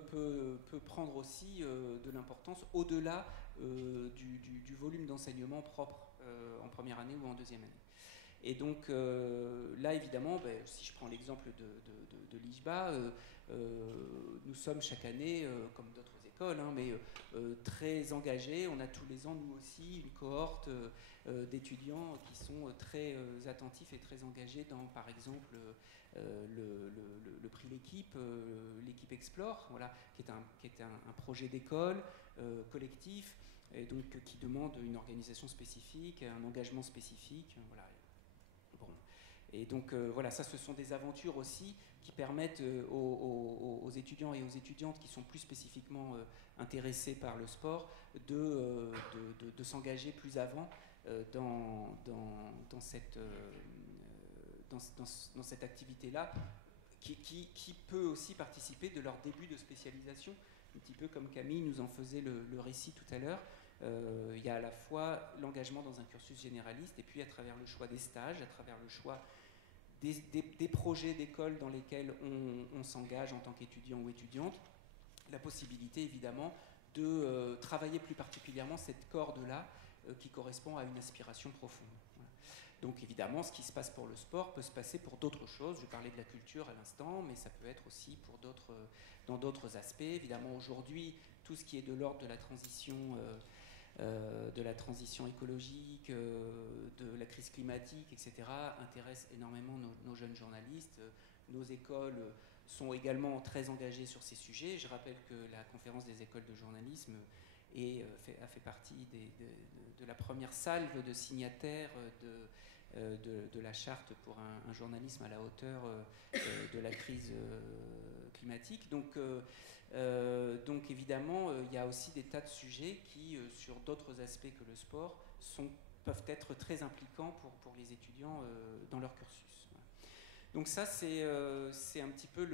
prendre aussi de l'importance au-delà du volume d'enseignement propre en première année ou en deuxième année. Et donc là, évidemment, si je prends l'exemple de l'IJBA, nous sommes chaque année, comme d'autres écoles, hein, mais très engagés. On a tous les ans, nous aussi, une cohorte d'étudiants qui sont très attentifs et très engagés dans, par exemple, le prix l'équipe Explore, voilà, qui est un projet d'école collectif, et donc qui demande une organisation spécifique, un engagement spécifique, voilà. Bon. Et donc voilà, ça, ce sont des aventures aussi qui permettent aux étudiants et aux étudiantes qui sont plus spécifiquement intéressés par le sport de s'engager plus avant dans cette activité-là, qui peut aussi participer de leur début de spécialisation, un petit peu comme Camille nous en faisait le récit tout à l'heure. Il y a à la fois l'engagement dans un cursus généraliste, et puis à travers le choix des stages, à travers le choix des projets d'école dans lesquels on s'engage en tant qu'étudiant ou étudiante, la possibilité évidemment de travailler plus particulièrement cette corde-là qui correspond à une aspiration profonde. Voilà. Donc évidemment, ce qui se passe pour le sport peut se passer pour d'autres choses. Je parlais de la culture à l'instant, mais ça peut être aussi dans d'autres aspects. Évidemment, aujourd'hui, tout ce qui est de l'ordre de la transition écologique, de la crise climatique, etc., intéresse énormément nos jeunes journalistes. Nos écoles sont également très engagées sur ces sujets. Je rappelle que la conférence des écoles de journalisme a fait partie de la première salve de signataires de la charte pour un journalisme à la hauteur de la crise climatique. Donc évidemment, il y a aussi des tas de sujets qui, sur d'autres aspects que le sport, peuvent être très impliquants pour les étudiants dans leur cursus. Voilà. Donc ça, c'est un petit peu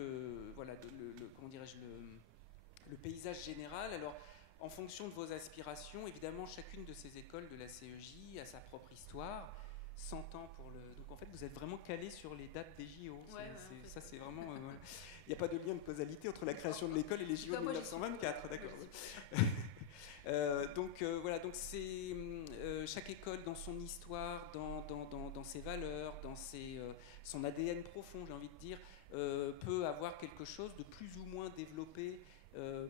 comment dirais-je, le paysage général. Alors, en fonction de vos aspirations, évidemment, chacune de ces écoles de la CEJ a sa propre histoire. 100 ans pour le... Donc en fait, vous êtes vraiment calé sur les dates des JO. Ça, c'est vraiment... voilà. Il n'y a pas de lien de causalité entre la création de l'école et les JO de 1924, d'accord. Voilà, donc c'est chaque école dans son histoire, dans ses valeurs, dans son ADN profond, j'ai envie de dire, peut avoir quelque chose de plus ou moins développé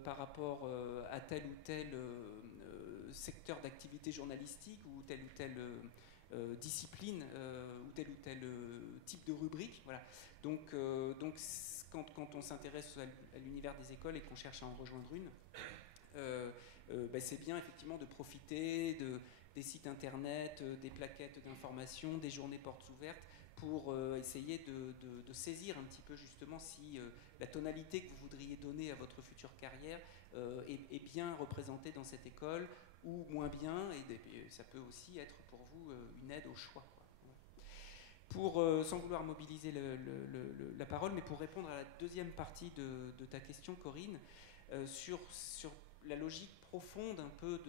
par rapport à tel ou tel secteur d'activité journalistique ou telle discipline ou tel type de rubrique. Voilà. Donc quand on s'intéresse à l'univers des écoles et qu'on cherche à en rejoindre une, c'est bien effectivement de profiter des sites internet, des plaquettes d'information, des journées portes ouvertes, pour essayer de saisir un petit peu justement si la tonalité que vous voudriez donner à votre future carrière est bien représentée dans cette école ou moins bien, et ça peut aussi être pour vous une aide au choix, quoi. Sans vouloir mobiliser la parole, mais pour répondre à la deuxième partie de ta question, Corinne, sur la logique profonde un peu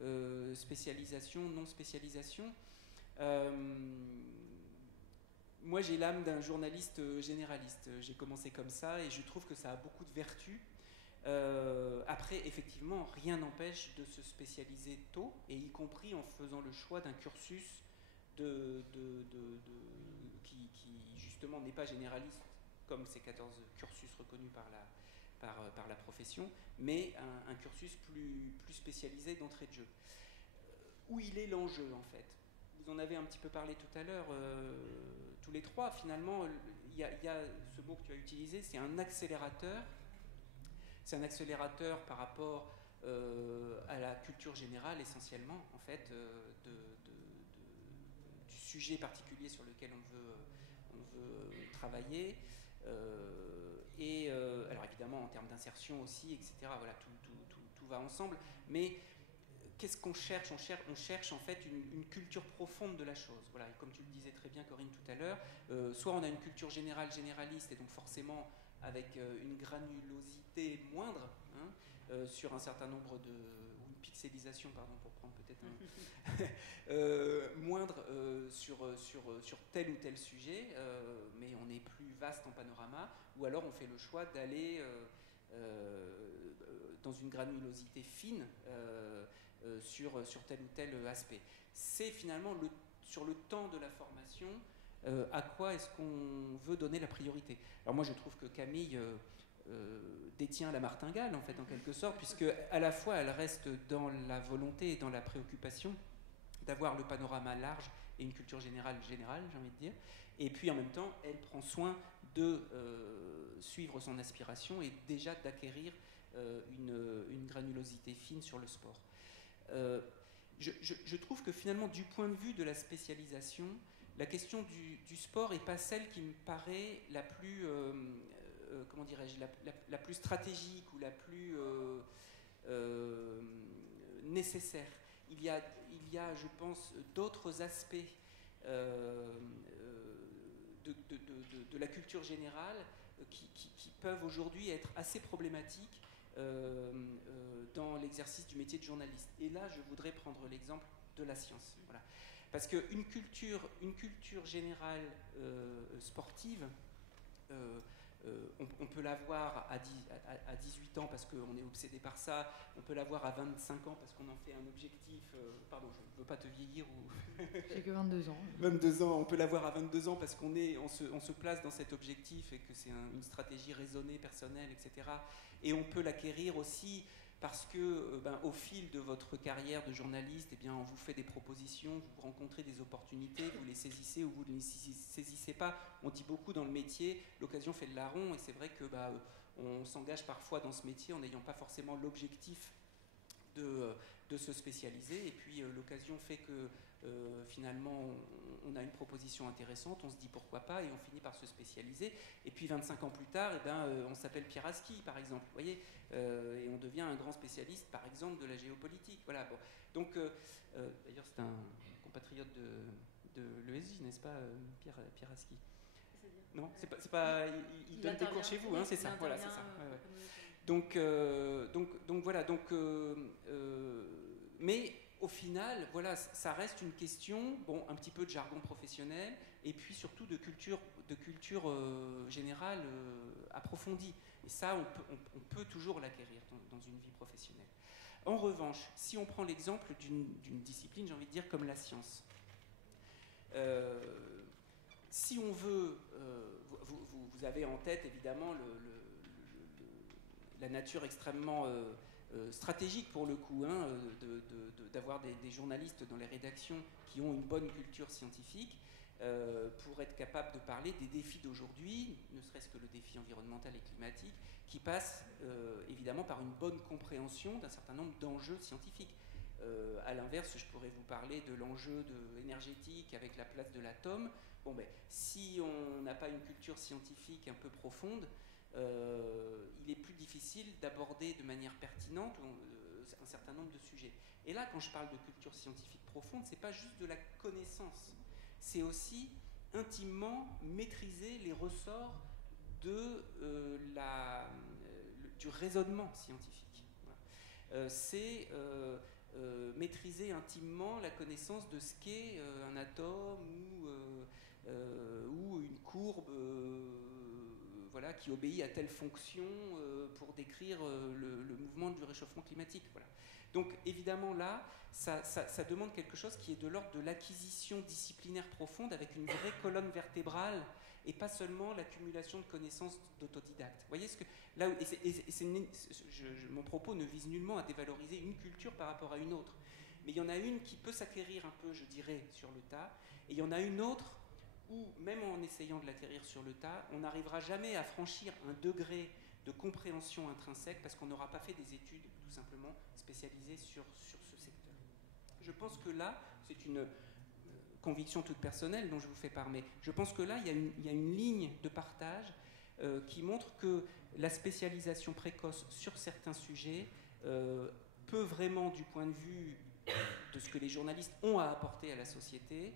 de spécialisation, non-spécialisation, moi j'ai l'âme d'un journaliste généraliste. J'ai commencé comme ça et je trouve que ça a beaucoup de vertus. Après, effectivement, rien n'empêche de se spécialiser tôt, et y compris en faisant le choix d'un cursus qui justement n'est pas généraliste comme ces 14 cursus reconnus par la profession, mais un cursus plus spécialisé d'entrée de jeu. Où il est l'enjeu, en fait? Vous en avez un petit peu parlé tout à l'heure, tous les trois. Finalement, il y a ce mot que tu as utilisé, c'est un accélérateur. C'est un accélérateur par rapport à la culture générale, essentiellement, en fait, du sujet particulier sur lequel on veut travailler. Alors évidemment, en termes d'insertion aussi, etc. Voilà, tout va ensemble. Mais qu'est-ce qu'on cherche? On cherche en fait une culture profonde de la chose. Voilà, et comme tu le disais très bien, Corinne, tout à l'heure, soit on a une culture généraliste, et donc forcément avec une granulosité moindre, hein, sur un certain nombre ou une pixelisation, pardon, pour prendre peut-être moindre sur tel ou tel sujet, mais on est plus vaste en panorama, ou alors on fait le choix d'aller dans une granulosité fine sur tel ou tel aspect. C'est finalement sur le temps de la formation, à quoi est-ce qu'on veut donner la priorité. Alors moi je trouve que Camille détient la martingale, en fait, en quelque sorte, puisque à la fois elle reste dans la volonté et dans la préoccupation d'avoir le panorama large et une culture générale, j'ai envie de dire, et puis en même temps elle prend soin de suivre son aspiration et déjà d'acquérir une granulosité fine sur le sport. Je trouve que finalement, du point de vue de la spécialisation, la question du sport n'est pas celle qui me paraît la plus, comment dirais-je, la plus stratégique ou la plus nécessaire. Il y a, je pense, d'autres aspects de la culture générale qui peuvent aujourd'hui être assez problématiques dans l'exercice du métier de journaliste. Et là, je voudrais prendre l'exemple de la science. Voilà. Parce qu'une culture générale sportive, on peut l'avoir à 18 ans parce qu'on est obsédé par ça, on peut l'avoir à 25 ans parce qu'on en fait un objectif, pardon, je ne veux pas te vieillir ou... J'ai que 22 ans. 22 ans, on peut l'avoir à 22 ans parce qu'on se place dans cet objectif et que c'est une stratégie raisonnée, personnelle, etc. Et on peut l'acquérir aussi parce que au fil de votre carrière de journaliste, eh bien, on vous fait des propositions, vous rencontrez des opportunités, vous les saisissez ou vous ne les saisissez pas. On dit beaucoup dans le métier, l'occasion fait le larron, et c'est vrai que on s'engage parfois dans ce métier en n'ayant pas forcément l'objectif de se spécialiser, et puis l'occasion fait que finalement on a une proposition intéressante, on se dit pourquoi pas, et on finit par se spécialiser, et puis 25 ans plus tard, on s'appelle Pieraski par exemple, vous voyez, et on devient un grand spécialiste par exemple de la géopolitique. Voilà, bon. Donc d'ailleurs c'est un compatriote de l'ESJ, n'est-ce pas, Pieraski? Non, c'est pas il donne des cours chez vous, hein, c'est ça, voilà, c'est ça. Donc voilà, mais au final, voilà, ça reste une question, un petit peu de jargon professionnel, et puis surtout de culture générale approfondie. Et ça, on peut toujours l'acquérir dans une vie professionnelle. En revanche, si on prend l'exemple d'une discipline, j'ai envie de dire, comme la science, si on veut, vous avez en tête évidemment la nature extrêmement stratégique pour le coup, hein, d'avoir des journalistes dans les rédactions qui ont une bonne culture scientifique. pour être capable de parler des défis d'aujourd'hui, ne serait-ce que le défi environnemental et climatique, qui passe évidemment par une bonne compréhension d'un certain nombre d'enjeux scientifiques. À l'inverse, je pourrais vous parler de l'enjeu énergétique avec la place de l'atome. Bon, ben, si on n'a pas une culture scientifique un peu profonde, il est plus difficile d'aborder de manière pertinente un certain nombre de sujets. Et là, quand je parle de culture scientifique profonde, c'est pas juste de la connaissance, c'est aussi intimement maîtriser les ressorts du raisonnement scientifique. Voilà. C'est maîtriser intimement la connaissance de ce qu'est un atome ou une courbe voilà, qui obéit à telle fonction pour décrire le mouvement du réchauffement climatique. Voilà. Donc évidemment là, ça demande quelque chose qui est de l'ordre de l'acquisition disciplinaire profonde avec une vraie colonne vertébrale et pas seulement l'accumulation de connaissances d'autodidactes. Vous voyez ce que là, mon propos ne vise nullement à dévaloriser une culture par rapport à une autre, mais il y en a une qui peut s'acquérir un peu, je dirais, sur le tas, et il y en a une autre où, même en essayant de l'acquérir sur le tas, on n'arrivera jamais à franchir un degré de compréhension intrinsèque parce qu'on n'aura pas fait des études, tout simplement, spécialisées sur ce secteur. Je pense que là, c'est une conviction toute personnelle dont je vous fais part, mais je pense que là, il y a une ligne de partage qui montre que la spécialisation précoce sur certains sujets peut vraiment, du point de vue de ce que les journalistes ont à apporter à la société,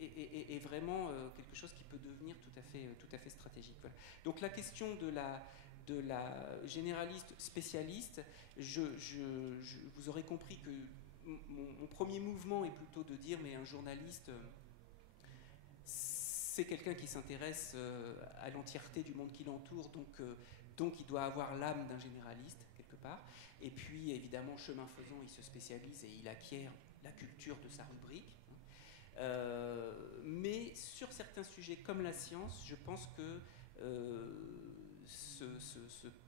est vraiment quelque chose qui peut devenir tout à fait stratégique. Voilà. Donc la question de la généraliste spécialiste, vous aurez compris que mon premier mouvement est plutôt de dire mais un journaliste, c'est quelqu'un qui s'intéresse à l'entièreté du monde qui l'entoure, donc il doit avoir l'âme d'un généraliste quelque part. Et puis évidemment, chemin faisant, il se spécialise et il acquiert la culture de sa rubrique. Mais sur certains sujets comme la science, je pense que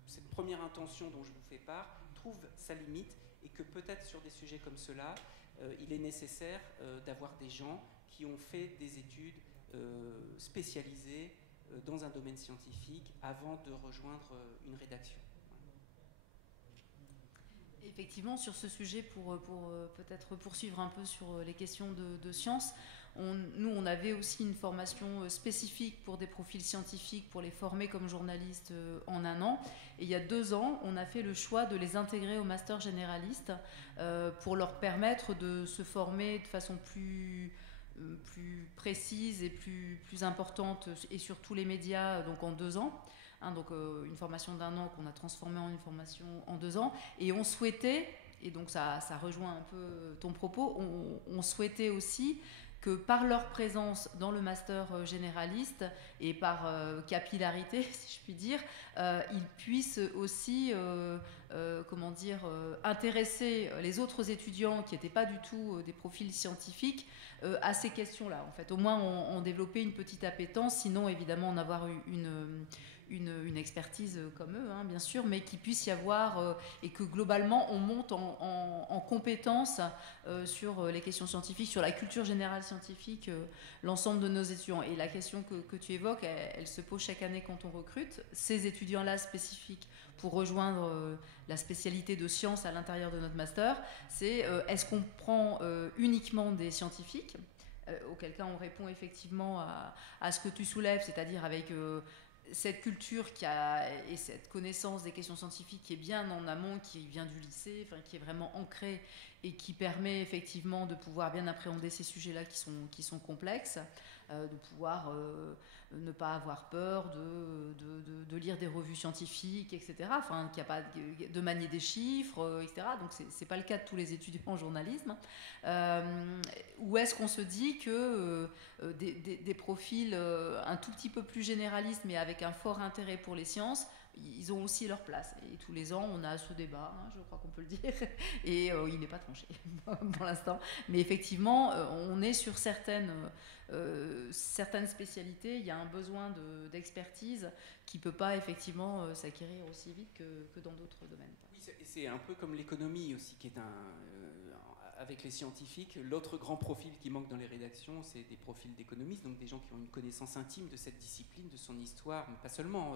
cette première intention dont je vous fais part trouve sa limite et que peut-être sur des sujets comme cela, il est nécessaire d'avoir des gens qui ont fait des études spécialisées dans un domaine scientifique avant de rejoindre une rédaction. Effectivement, sur ce sujet, pour peut-être poursuivre un peu sur les questions de sciences, nous, on avait aussi une formation spécifique pour des profils scientifiques, pour les former comme journalistes en un an. Et il y a 2 ans, on a fait le choix de les intégrer au master généraliste pour leur permettre de se former de façon plus précise et plus importante et sur tous les médias donc en 2 ans. Donc une formation d'1 an qu'on a transformée en une formation en 2 ans. Et on souhaitait, et donc ça rejoint un peu ton propos, on souhaitait aussi que par leur présence dans le master généraliste et par capillarité, si je puis dire, ils puissent aussi intéresser les autres étudiants qui n'étaient pas du tout des profils scientifiques à ces questions-là. En fait, au moins on développait une petite appétence, sinon évidemment en avoir une expertise comme eux, hein, bien sûr, mais qu'il puisse y avoir et que globalement on monte en compétences sur les questions scientifiques, sur la culture générale scientifique, l'ensemble de nos étudiants. Et la question que tu évoques, elle se pose chaque année quand on recrute. Ces étudiants-là spécifiques pour rejoindre la spécialité de sciences à l'intérieur de notre master, c'est est-ce qu'on prend uniquement des scientifiques, auquel cas on répond effectivement à ce que tu soulèves, c'est-à-dire avec cette culture et cette connaissance des questions scientifiques qui est bien en amont, qui vient du lycée, qui est vraiment ancrée et qui permet effectivement de pouvoir bien appréhender ces sujets-là qui sont complexes, de pouvoir ne pas avoir peur de lire des revues scientifiques, etc. Qu'il n'y a pas de manier des chiffres, etc. Donc c'est pas le cas de tous les étudiants en journalisme. Ou est-ce qu'on se dit que des profils un tout petit peu plus généralistes, mais avec un fort intérêt pour les sciences, ils ont aussi leur place. Et tous les ans, on a ce débat, hein, je crois qu'on peut le dire, et il n'est pas tranché pour l'instant. Mais effectivement, on est sur certaines spécialités, il y a un besoin d'expertise qui ne peut pas effectivement s'acquérir aussi vite que dans d'autres domaines. Oui, c'est un peu comme l'économie aussi, qui est avec les scientifiques, l'autre grand profil qui manque dans les rédactions, c'est des profils d'économistes, donc des gens qui ont une connaissance intime de cette discipline, de son histoire, mais pas seulement,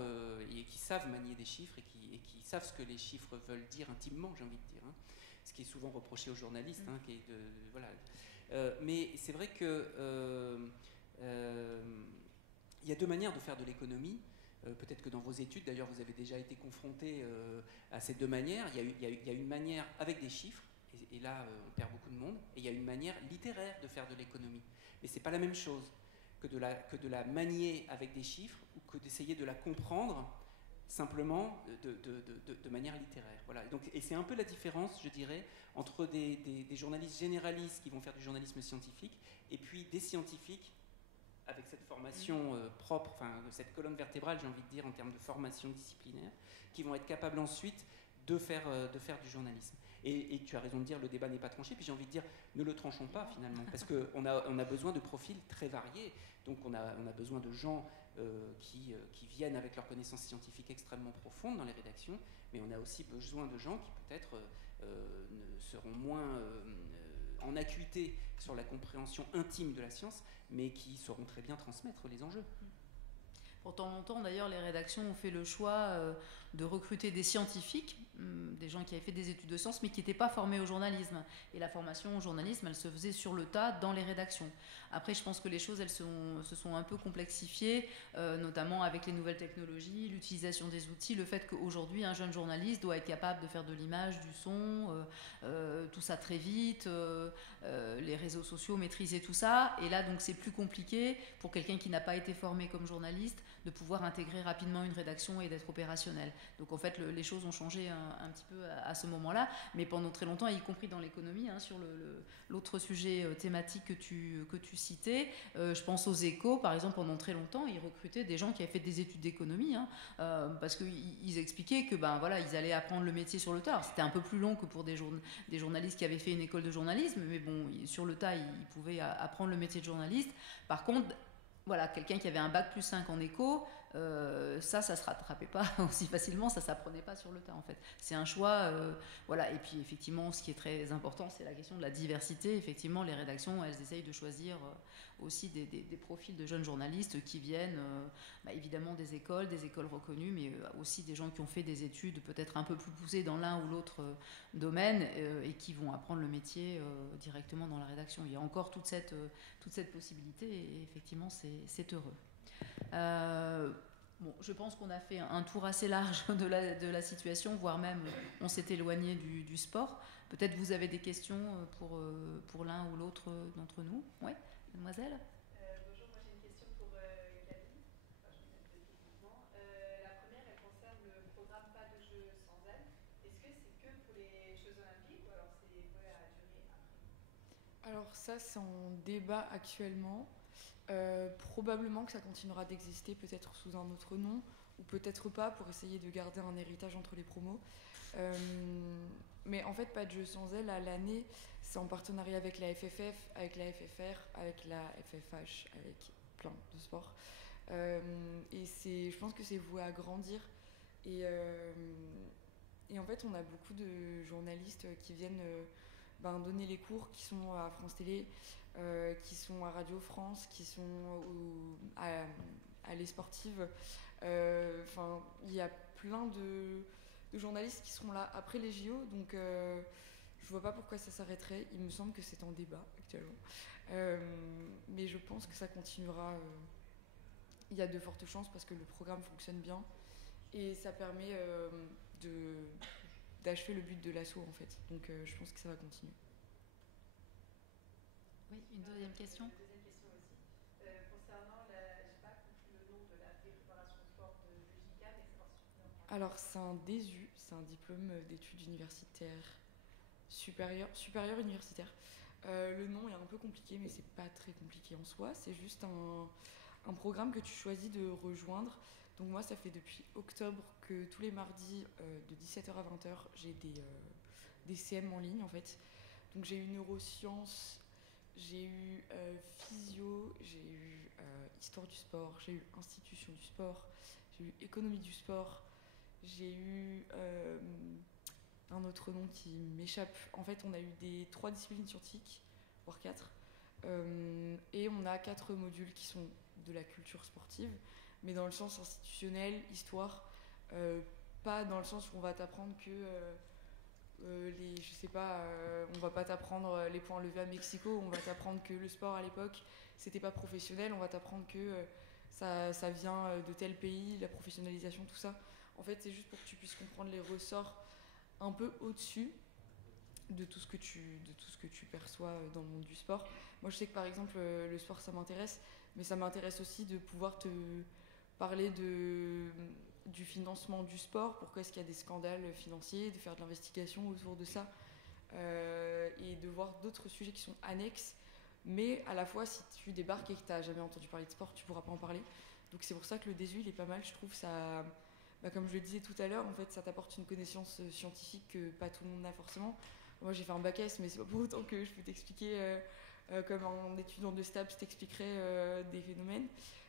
et qui savent manier des chiffres et qui savent ce que les chiffres veulent dire intimement, j'ai envie de dire. Hein. Ce qui est souvent reproché aux journalistes, hein, qui est voilà. Mais c'est vrai que il y a deux manières de faire de l'économie. Peut-être que dans vos études, d'ailleurs, vous avez déjà été confronté à ces deux manières. Il y a une manière avec des chiffres, et là, on perd beaucoup de monde, et il y a une manière littéraire de faire de l'économie. Mais c'est pas la même chose que de la manier avec des chiffres ou que d'essayer de la comprendre simplement de manière littéraire. Voilà. Et c'est un peu la différence, je dirais, entre des journalistes généralistes qui vont faire du journalisme scientifique et puis des scientifiques avec cette formation propre, enfin cette colonne vertébrale, j'ai envie de dire, en termes de formation disciplinaire, qui vont être capables ensuite de faire du journalisme. Et tu as raison de dire, le débat n'est pas tranché, puis j'ai envie de dire, ne le tranchons pas finalement, parce qu'on a besoin de profils très variés, donc on a besoin de gens qui viennent avec leurs connaissances scientifiques extrêmement profondes dans les rédactions, mais on a aussi besoin de gens qui peut-être seront moins en acuité sur la compréhension intime de la science, mais qui sauront très bien transmettre les enjeux. Pendant longtemps, d'ailleurs, les rédactions ont fait le choix de recruter des scientifiques, des gens qui avaient fait des études de sciences, mais qui n'étaient pas formés au journalisme. Et la formation au journalisme, elle se faisait sur le tas dans les rédactions. Après, je pense que les choses, se sont un peu complexifiées, notamment avec les nouvelles technologies, l'utilisation des outils, le fait qu'aujourd'hui, un jeune journaliste doit être capable de faire de l'image, du son, tout ça très vite, les réseaux sociaux, maîtriser tout ça. Et là, donc, c'est plus compliqué pour quelqu'un qui n'a pas été formé comme journaliste de pouvoir intégrer rapidement une rédaction et d'être opérationnel. Donc en fait, les choses ont changé un petit peu à ce moment-là, mais pendant très longtemps, y compris dans l'économie, hein, sur l'autre sujet thématique que tu citais, je pense aux Échos, par exemple, pendant très longtemps, ils recrutaient des gens qui avaient fait des études d'économie, hein, parce qu'ils expliquaient que voilà, ils allaient apprendre le métier sur le tas. Alors, c'était un peu plus long que pour des journalistes qui avaient fait une école de journalisme, mais bon, sur le tas, ils pouvaient apprendre le métier de journaliste. Par contre, voilà, quelqu'un qui avait un bac plus 5 en éco, ça se rattrapait pas aussi facilement, ça s'apprenait pas sur le tas en fait. C'est un choix, voilà. Et puis effectivement, ce qui est très important, c'est la question de la diversité. Effectivement, les rédactions, elles essayent de choisir aussi des profils de jeunes journalistes qui viennent évidemment des écoles reconnues, mais aussi des gens qui ont fait des études peut-être un peu plus poussées dans l'un ou l'autre domaine et qui vont apprendre le métier directement dans la rédaction. Il y a encore toute cette possibilité et effectivement, c'est heureux. Bon, je pense qu'on a fait un tour assez large de la situation, voire même on s'est éloigné du sport. Peut-être vous avez des questions pour l'un ou l'autre d'entre nous. Oui, mademoiselle. Bonjour, moi j'ai une question pour Camille. Enfin, je vais mettre techniquement. La première, elle concerne le programme Pas de jeux sans elle. Est-ce que c'est que pour les Jeux Olympiques ou alors c'est voué à durer après? Alors ça, c'est en débat actuellement. Probablement que ça continuera d'exister, peut-être sous un autre nom, ou peut-être pas, pour essayer de garder un héritage entre les promos. Mais en fait, Pas de jeu sans elle, à l'année, c'est en partenariat avec la FFF, avec la FFR, avec la FFH, avec plein de sports. Et je pense que c'est voué à grandir. Et en fait, on a beaucoup de journalistes qui viennent donner les cours, qui sont à France Télé, qui sont à Radio France, qui sont à Les Sportives. Il y a plein de journalistes qui seront là après les JO, donc je vois pas pourquoi ça s'arrêterait. Il me semble que c'est en débat actuellement, mais je pense que ça continuera. Il y a de fortes chances parce que le programme fonctionne bien et ça permet d'achever le but de l'assaut en fait. Donc je pense que ça va continuer. Oui, une deuxième question. Deuxième question aussi. Concernant, je n'ai pas compris le nom de la préparation sport de l'UJK, mais c'est particulièrement. Alors c'est un DESU, c'est un diplôme d'études universitaires supérieur universitaire. Le nom est un peu compliqué, mais c'est pas très compliqué en soi. C'est juste un programme que tu choisis de rejoindre. Donc moi, ça fait depuis octobre que tous les mardis de 17h à 20h, j'ai des CM en ligne en fait. Donc j'ai eu neurosciences, j'ai eu physio, j'ai eu histoire du sport, j'ai eu institution du sport, j'ai eu économie du sport, j'ai eu un autre nom qui m'échappe. En fait, on a eu 3 disciplines scientifiques, voire 4. Et on a 4 modules qui sont de la culture sportive, mais dans le sens institutionnel, histoire, pas dans le sens où on va t'apprendre que on va pas t'apprendre les points levés à Mexico, on va t'apprendre que le sport à l'époque c'était pas professionnel, on va t'apprendre que ça vient de tel pays, la professionnalisation, tout ça. En fait, c'est juste pour que tu puisses comprendre les ressorts un peu au-dessus de tout ce que tu perçois dans le monde du sport. Moi, je sais que par exemple, le sport, ça m'intéresse, mais ça m'intéresse aussi de pouvoir te parler du financement du sport, pourquoi est-ce qu'il y a des scandales financiers, de faire de l'investigation autour de ça, et de voir d'autres sujets qui sont annexes, mais à la fois, si tu débarques et que tu n'as jamais entendu parler de sport, tu ne pourras pas en parler. Donc c'est pour ça que le DSU, il est pas mal, je trouve. Ça, comme je le disais tout à l'heure, en fait, ça t'apporte une connaissance scientifique que pas tout le monde n'a forcément. Moi, j'ai fait un bac S, mais c'est pas pour autant que je peux t'expliquer, comme un étudiant de STAPS t'expliquerait des phénomènes.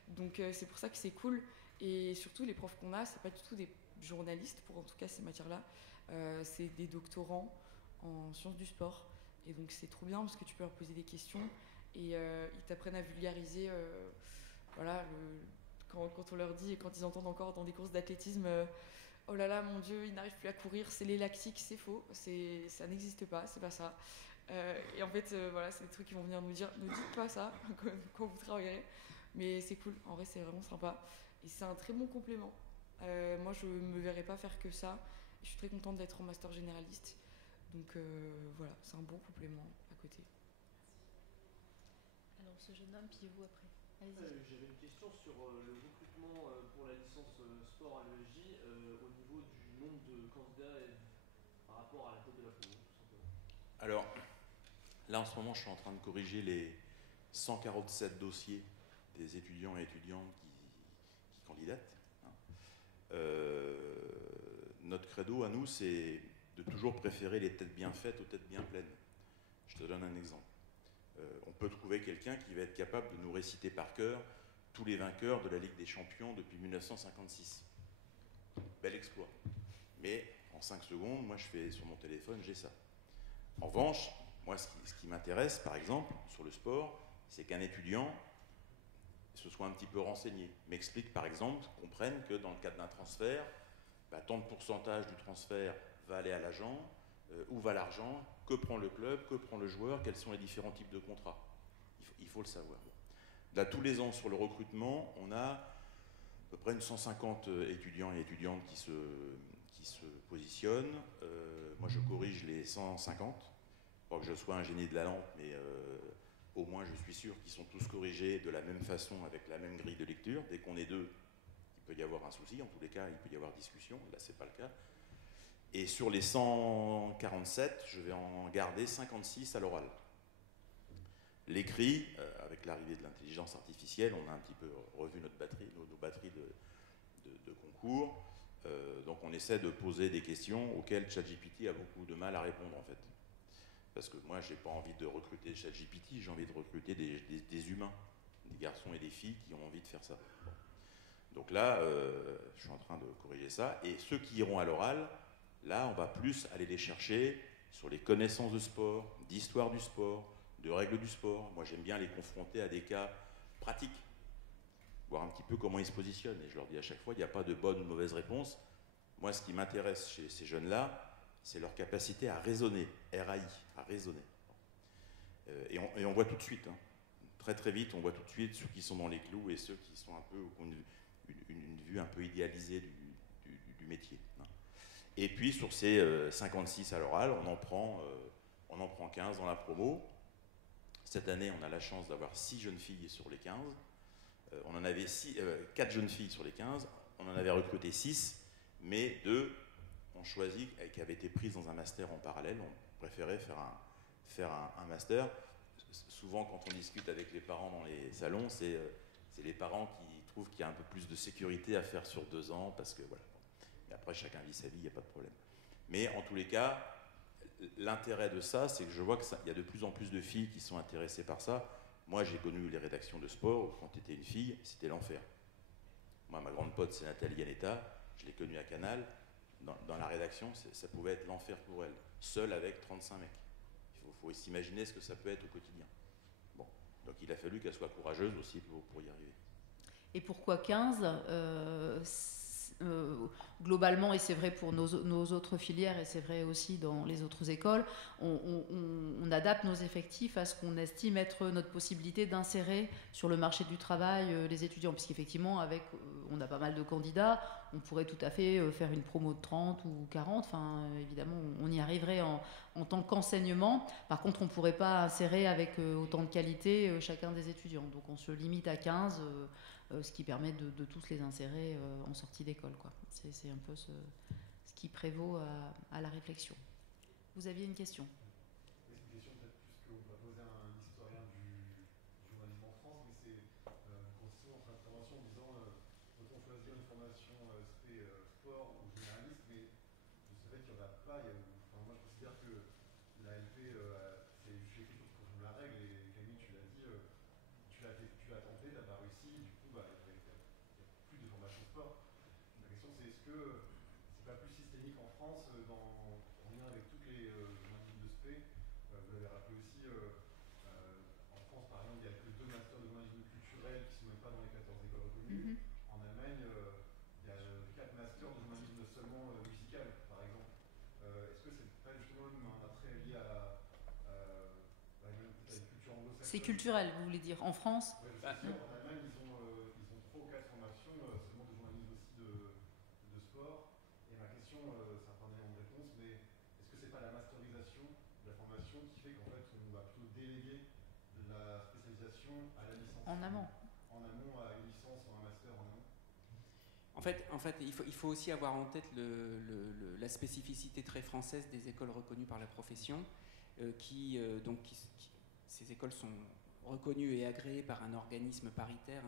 Donc c'est pour ça que c'est cool. Et surtout, les profs qu'on a, c'est pas du tout des journalistes, pour en tout cas ces matières-là. C'est des doctorants en sciences du sport. Et donc c'est trop bien parce que tu peux leur poser des questions et ils t'apprennent à vulgariser. Voilà, quand on leur dit et quand ils entendent encore dans des courses d'athlétisme, oh là là, mon Dieu, ils n'arrivent plus à courir, c'est les lactiques, c'est faux, ça n'existe pas, c'est pas ça. Et en fait, voilà, c'est des trucs qui vont venir nous dire, ne dites pas ça quand vous travaillerez. Mais c'est cool, en vrai, c'est vraiment sympa. Et c'est un très bon complément. Moi, je me verrais pas faire que ça. Je suis très contente d'être en master généraliste. Donc voilà, c'est un bon complément à côté. Alors, ce jeune homme, puis vous après. Allez-y. J'avais une question sur le recrutement pour la licence sport à l'ESJ au niveau du nombre de candidats par rapport à la tête de la promo, tout simplement. Alors, là en ce moment, je suis en train de corriger les 147 dossiers des étudiants et étudiantes qui candidatent. Notre credo à nous, c'est de toujours préférer les têtes bien faites aux têtes bien pleines. Je te donne un exemple. On peut trouver quelqu'un qui va être capable de nous réciter par cœur tous les vainqueurs de la Ligue des Champions depuis 1956. Bel exploit. Mais en 5 secondes, moi je fais sur mon téléphone, j'ai ça. En revanche, moi ce qui m'intéresse, par exemple, sur le sport, c'est qu'un étudiant se soit un petit peu renseigné, m'explique par exemple, comprenne que dans le cadre d'un transfert, tant de pourcentage du transfert va aller à l'agent, où va l'argent, que prend le club, que prend le joueur, quels sont les différents types de contrats. Il faut le savoir. Là, tous les ans, sur le recrutement, on a à peu près une 150 étudiants et étudiantes qui se positionnent. Moi, je corrige les 150. Pas que je sois un génie de la lampe, mais au moins, je suis sûr qu'ils sont tous corrigés de la même façon, avec la même grille de lecture. Dès qu'on est deux, il peut y avoir un souci. En tous les cas, il peut y avoir discussion. Là, ce n'est pas le cas. Et sur les 147, je vais en garder 56 à l'oral. L'écrit, avec l'arrivée de l'intelligence artificielle, on a un petit peu revu nos batteries de concours. Donc on essaie de poser des questions auxquelles ChatGPT a beaucoup de mal à répondre en fait. Parce que moi, je n'ai pas envie de recruter ChatGPT, j'ai envie de recruter des humains, des garçons et des filles qui ont envie de faire ça. Bon. Donc là, je suis en train de corriger ça. Et ceux qui iront à l'oral, là, on va plus aller les chercher sur les connaissances de sport, d'histoire du sport, de règles du sport. Moi, j'aime bien les confronter à des cas pratiques, voir un petit peu comment ils se positionnent. Et je leur dis à chaque fois, il n'y a pas de bonne ou de mauvaise réponse. Moi, ce qui m'intéresse chez ces jeunes-là, c'est leur capacité à raisonner, RAI, à raisonner. Et on voit tout de suite, hein, très très vite, on voit tout de suite ceux qui sont dans les clous et ceux qui sont un peu, qui ont une vue un peu idéalisée du métier. Hein. Et puis sur ces 56 à l'oral, on en prend 15 dans la promo. Cette année, on a la chance d'avoir 6 jeunes filles sur les 15. On en avait 4 jeunes filles sur les 15. On en avait recruté 6, mais 2 ont choisi, qui avaient été prises dans un master en parallèle. On préférait faire un master. Souvent, quand on discute avec les parents dans les salons, c'est les parents qui trouvent qu'il y a un peu plus de sécurité à faire sur 2 ans, parce que voilà. Et après, chacun vit sa vie, il n'y a pas de problème. Mais en tous les cas, l'intérêt de ça, c'est que je vois qu'il y a de plus en plus de filles qui sont intéressées par ça. Moi, j'ai connu les rédactions de sport, quand tu étais une fille, c'était l'enfer. Moi, ma grande pote, c'est Nathalie Yanetta, je l'ai connue à Canal. dans la rédaction, ça pouvait être l'enfer pour elle, seule avec 35 mecs. Il faut s'imaginer ce que ça peut être au quotidien. Bon, donc il a fallu qu'elle soit courageuse aussi pour y arriver. Et pourquoi 15 globalement, et c'est vrai pour nos autres filières, et c'est vrai aussi dans les autres écoles, on adapte nos effectifs à ce qu'on estime être notre possibilité d'insérer sur le marché du travail les étudiants, puisqu'effectivement, on a pas mal de candidats, on pourrait tout à fait faire une promo de 30 ou 40, enfin, évidemment, on y arriverait en tant qu'enseignement. Par contre, on ne pourrait pas insérer avec autant de qualité chacun des étudiants. Donc, on se limite à 15, ce qui permet de tous les insérer en sortie d'école, quoi. C'est un peu ce qui prévaut à la réflexion. Vous aviez une question ? Oui, c'est une question peut-être plus qu'on va poser à un historien du journalisme en France, mais c'est consistant dans votre intervention en disant peut-on choisir une formation sport ou généraliste, mais de ce fait qu'il n'y en a pas. Moi, je considère que la LP, c'est juste quelque chose qui contourne la règle, et Camille, tu l'as dit, tu l'as tenté, tu n'as pas réussi, du coup, il n'y a plus de formation sport. La question, c'est est-ce que c'est pas plus systémique en France, en lien avec toutes les journalismes de spé. Vous l'avez rappelé aussi, en France, par exemple, il n'y a que 2 masters de journalisme culturel qui ne sont même pas dans les 14 écoles reconnues. En Allemagne, il y a 4 masters de journalisme seulement musical, par exemple. Est-ce que c'est pas justement un attrait lié à une culture anglo-saxonne ? C'est culturel, vous voulez dire, en France ? Oui, en Allemagne, ils ont 3 ou 4 formations seulement de journalisme aussi de sport. Et ma question, c'est un peu un élément de réponse, mais est-ce que c'est pas la masterisation de la formation qui fait qu'en fait on va plutôt déléguer de la spécialisation à la licence En amont. En amont, à une licence ou un master en amont. En fait, il faut aussi avoir en tête la spécificité très française des écoles reconnues par la profession, ces écoles sont reconnues et agréées par un organisme paritaire,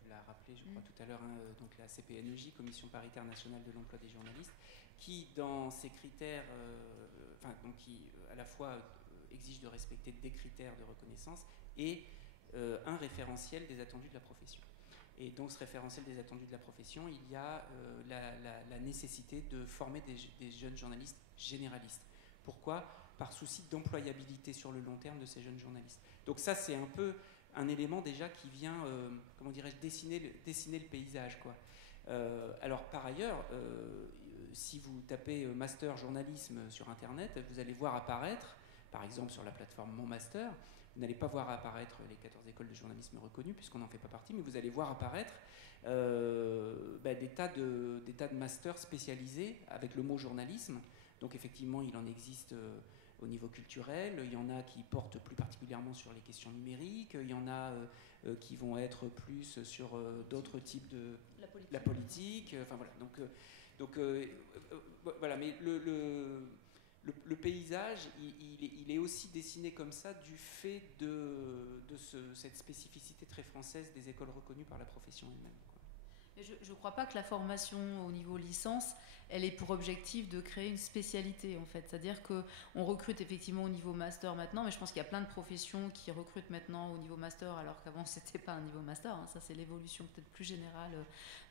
tu l'as rappelé, je crois, tout à l'heure, donc la CPNEJ, Commission paritaire nationale de l'emploi des journalistes, qui, dans ses critères, qui à la fois exige de respecter des critères de reconnaissance et un référentiel des attendus de la profession. Et donc, ce référentiel des attendus de la profession, il y a la nécessité de former des jeunes journalistes généralistes. Pourquoi ? Par souci d'employabilité sur le long terme de ces jeunes journalistes. Donc ça, c'est un peu un élément déjà qui vient, dessiner le paysage, quoi. Alors, par ailleurs, si vous tapez master journalisme sur Internet, vous allez voir apparaître, par exemple sur la plateforme Mon Master, vous n'allez pas voir apparaître les 14 écoles de journalisme reconnues, puisqu'on n'en fait pas partie, mais vous allez voir apparaître des tas de masters spécialisés avec le mot journalisme. Donc effectivement, il en existe au niveau culturel, il y en a qui portent plus particulièrement sur les questions numériques, il y en a qui vont être plus sur d'autres types de... La politique, enfin voilà. Donc voilà, mais le paysage, il est aussi dessiné comme ça du fait de cette spécificité très française des écoles reconnues par la profession elle-même, quoi. Je ne crois pas que la formation au niveau licence, elle ait pour objectif de créer une spécialité, en fait. C'est-à-dire qu'on recrute effectivement au niveau master maintenant, mais je pense qu'il y a plein de professions qui recrutent maintenant au niveau master, alors qu'avant, ce n'était pas un niveau master. Ça, c'est l'évolution peut-être plus générale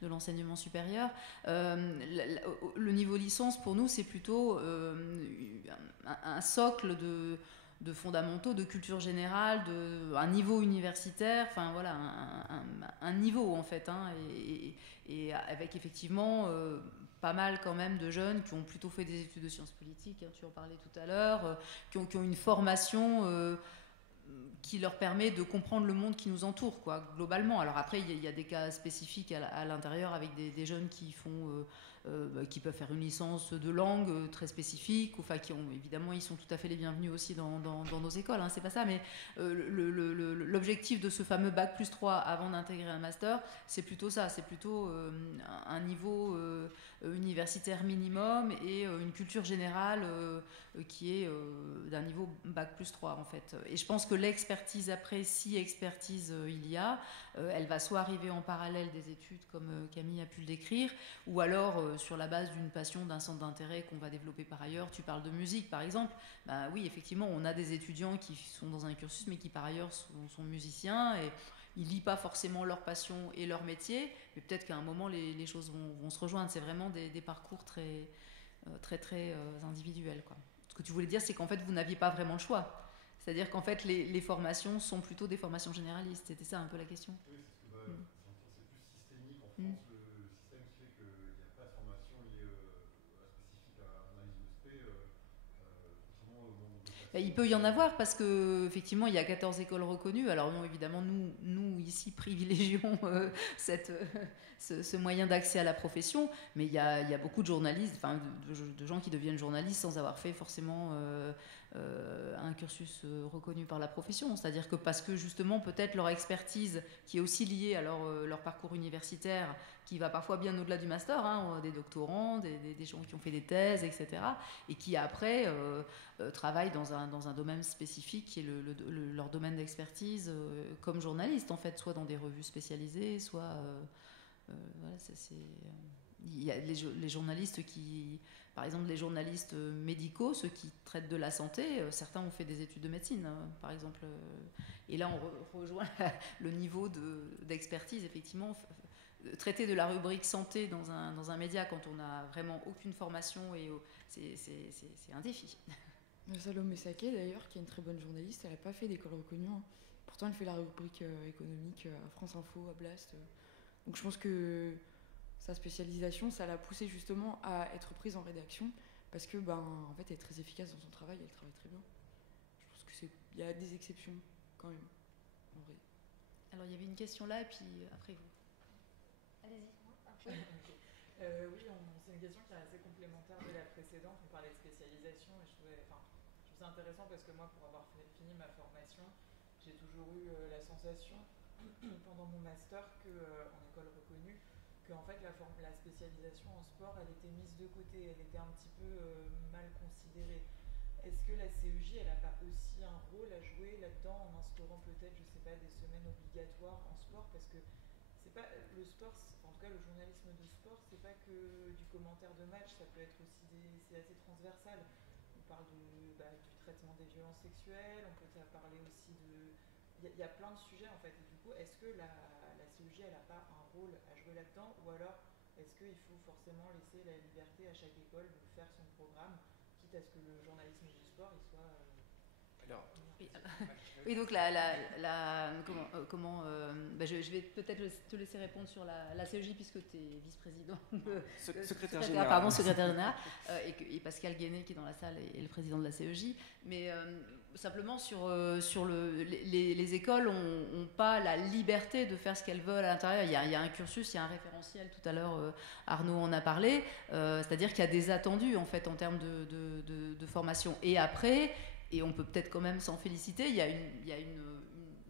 de l'enseignement supérieur. Le niveau licence, pour nous, c'est plutôt un socle de fondamentaux, de culture générale, un niveau universitaire, enfin voilà, un niveau en fait, et avec effectivement pas mal quand même de jeunes qui ont plutôt fait des études de sciences politiques, tu en parlais tout à l'heure, qui ont une formation qui leur permet de comprendre le monde qui nous entoure, quoi, globalement. Alors après, il y a des cas spécifiques à l'intérieur avec des jeunes qui peuvent faire une licence de langue très spécifique, enfin évidemment, ils sont tout à fait les bienvenus aussi dans nos écoles, c'est pas ça, mais l'objectif de ce fameux bac plus 3 avant d'intégrer un master, c'est plutôt ça, c'est plutôt un niveau universitaire minimum et une culture générale qui est d'un niveau bac plus 3 en fait. Et je pense que l'expertise après, si expertise il y a, elle va soit arriver en parallèle des études comme Camille a pu le décrire, ou alors sur la base d'une passion, d'un centre d'intérêt qu'on va développer par ailleurs. Tu parles de musique, par exemple. Bah oui, effectivement, on a des étudiants qui sont dans un cursus, mais qui par ailleurs sont musiciens et ils lient pas forcément leur passion et leur métier, mais peut-être qu'à un moment les choses vont se rejoindre. C'est vraiment des parcours très individuels, quoi. Ce que tu voulais dire, c'est qu'en fait, vous n'aviez pas vraiment le choix. C'est-à-dire qu'en fait, les formations sont plutôt des formations généralistes. C'était ça un peu la question. Oui, parce que c'est plus systémique en France, le système qui fait qu'il n'y a pas de formation liée spécifique à l'analyse de spé, contrairement au monde de Il peut y en avoir parce que effectivement il y a 14 écoles reconnues. Alors non, évidemment nous ici privilégions ce moyen d'accès à la profession, mais il y a beaucoup de journalistes, enfin de gens qui deviennent journalistes sans avoir fait forcément un cursus reconnu par la profession. C'est-à-dire que parce que justement peut-être leur expertise qui est aussi liée à leur parcours universitaire, qui va parfois bien au-delà du master, hein, des doctorants, des gens qui ont fait des thèses, etc. et qui après travaillent dans un domaine spécifique qui est leur domaine d'expertise comme journaliste en fait, soit dans des revues spécialisées, soit voilà, il y a les journalistes qui, par exemple les journalistes médicaux, ceux qui traitent de la santé, certains ont fait des études de médecine, par exemple, et là on rejoint le niveau d'expertise, effectivement. Traiter de la rubrique santé dans un média quand on n'a vraiment aucune formation, c'est un défi. Salomé Saké, d'ailleurs, qui est une très bonne journaliste, elle n'a pas fait d'école reconnue. Hein. Pourtant, elle fait la rubrique économique à France Info, à Blast. Donc je pense que sa spécialisation, ça l'a poussée justement à être prise en rédaction, parce que, en fait, elle est très efficace dans son travail, elle travaille très bien. Je pense qu'il y a des exceptions, quand même, en vrai. Alors, il y avait une question là, et puis après vous. Allez-y. Oui, c'est une question qui est assez complémentaire de la précédente. On parlait de spécialisation et je trouvais ça intéressant parce que moi, pour avoir fini ma formation, j'ai toujours eu la sensation pendant mon master en école reconnue que en fait, la spécialisation en sport, elle était mise de côté, elle était un petit peu mal considérée. Est-ce que la CEJ, elle n'a pas aussi un rôle à jouer là-dedans en instaurant peut-être, je sais pas, des semaines obligatoires en sport, parce que c'est pas le sport, en tout cas le journalisme de sport, c'est pas que du commentaire de match, ça peut être aussi c'est assez transversal. On parle du traitement des violences sexuelles, on peut parler aussi il y a plein de sujets en fait. Et du coup, est-ce que la CEJ, elle n'a pas un rôle à jouer là-dedans, ou alors est-ce qu'il faut forcément laisser la liberté à chaque école de faire son programme, quitte à ce que le journalisme du sport il soit alors, oui, donc je vais peut-être te laisser répondre sur la CEJ puisque tu es vice-président, secrétaire général. Pardon, secrétaire général, et Pascal Guéné qui est dans la salle est le président de la CEJ. Mais simplement les écoles n'ont pas la liberté de faire ce qu'elles veulent à l'intérieur. Il y a un cursus, il y a un référentiel. Tout à l'heure, Arnaud en a parlé. C'est-à-dire qu'il y a des attendus en fait en termes de formation. Et après. Et on peut peut-être quand même s'en féliciter, il y a une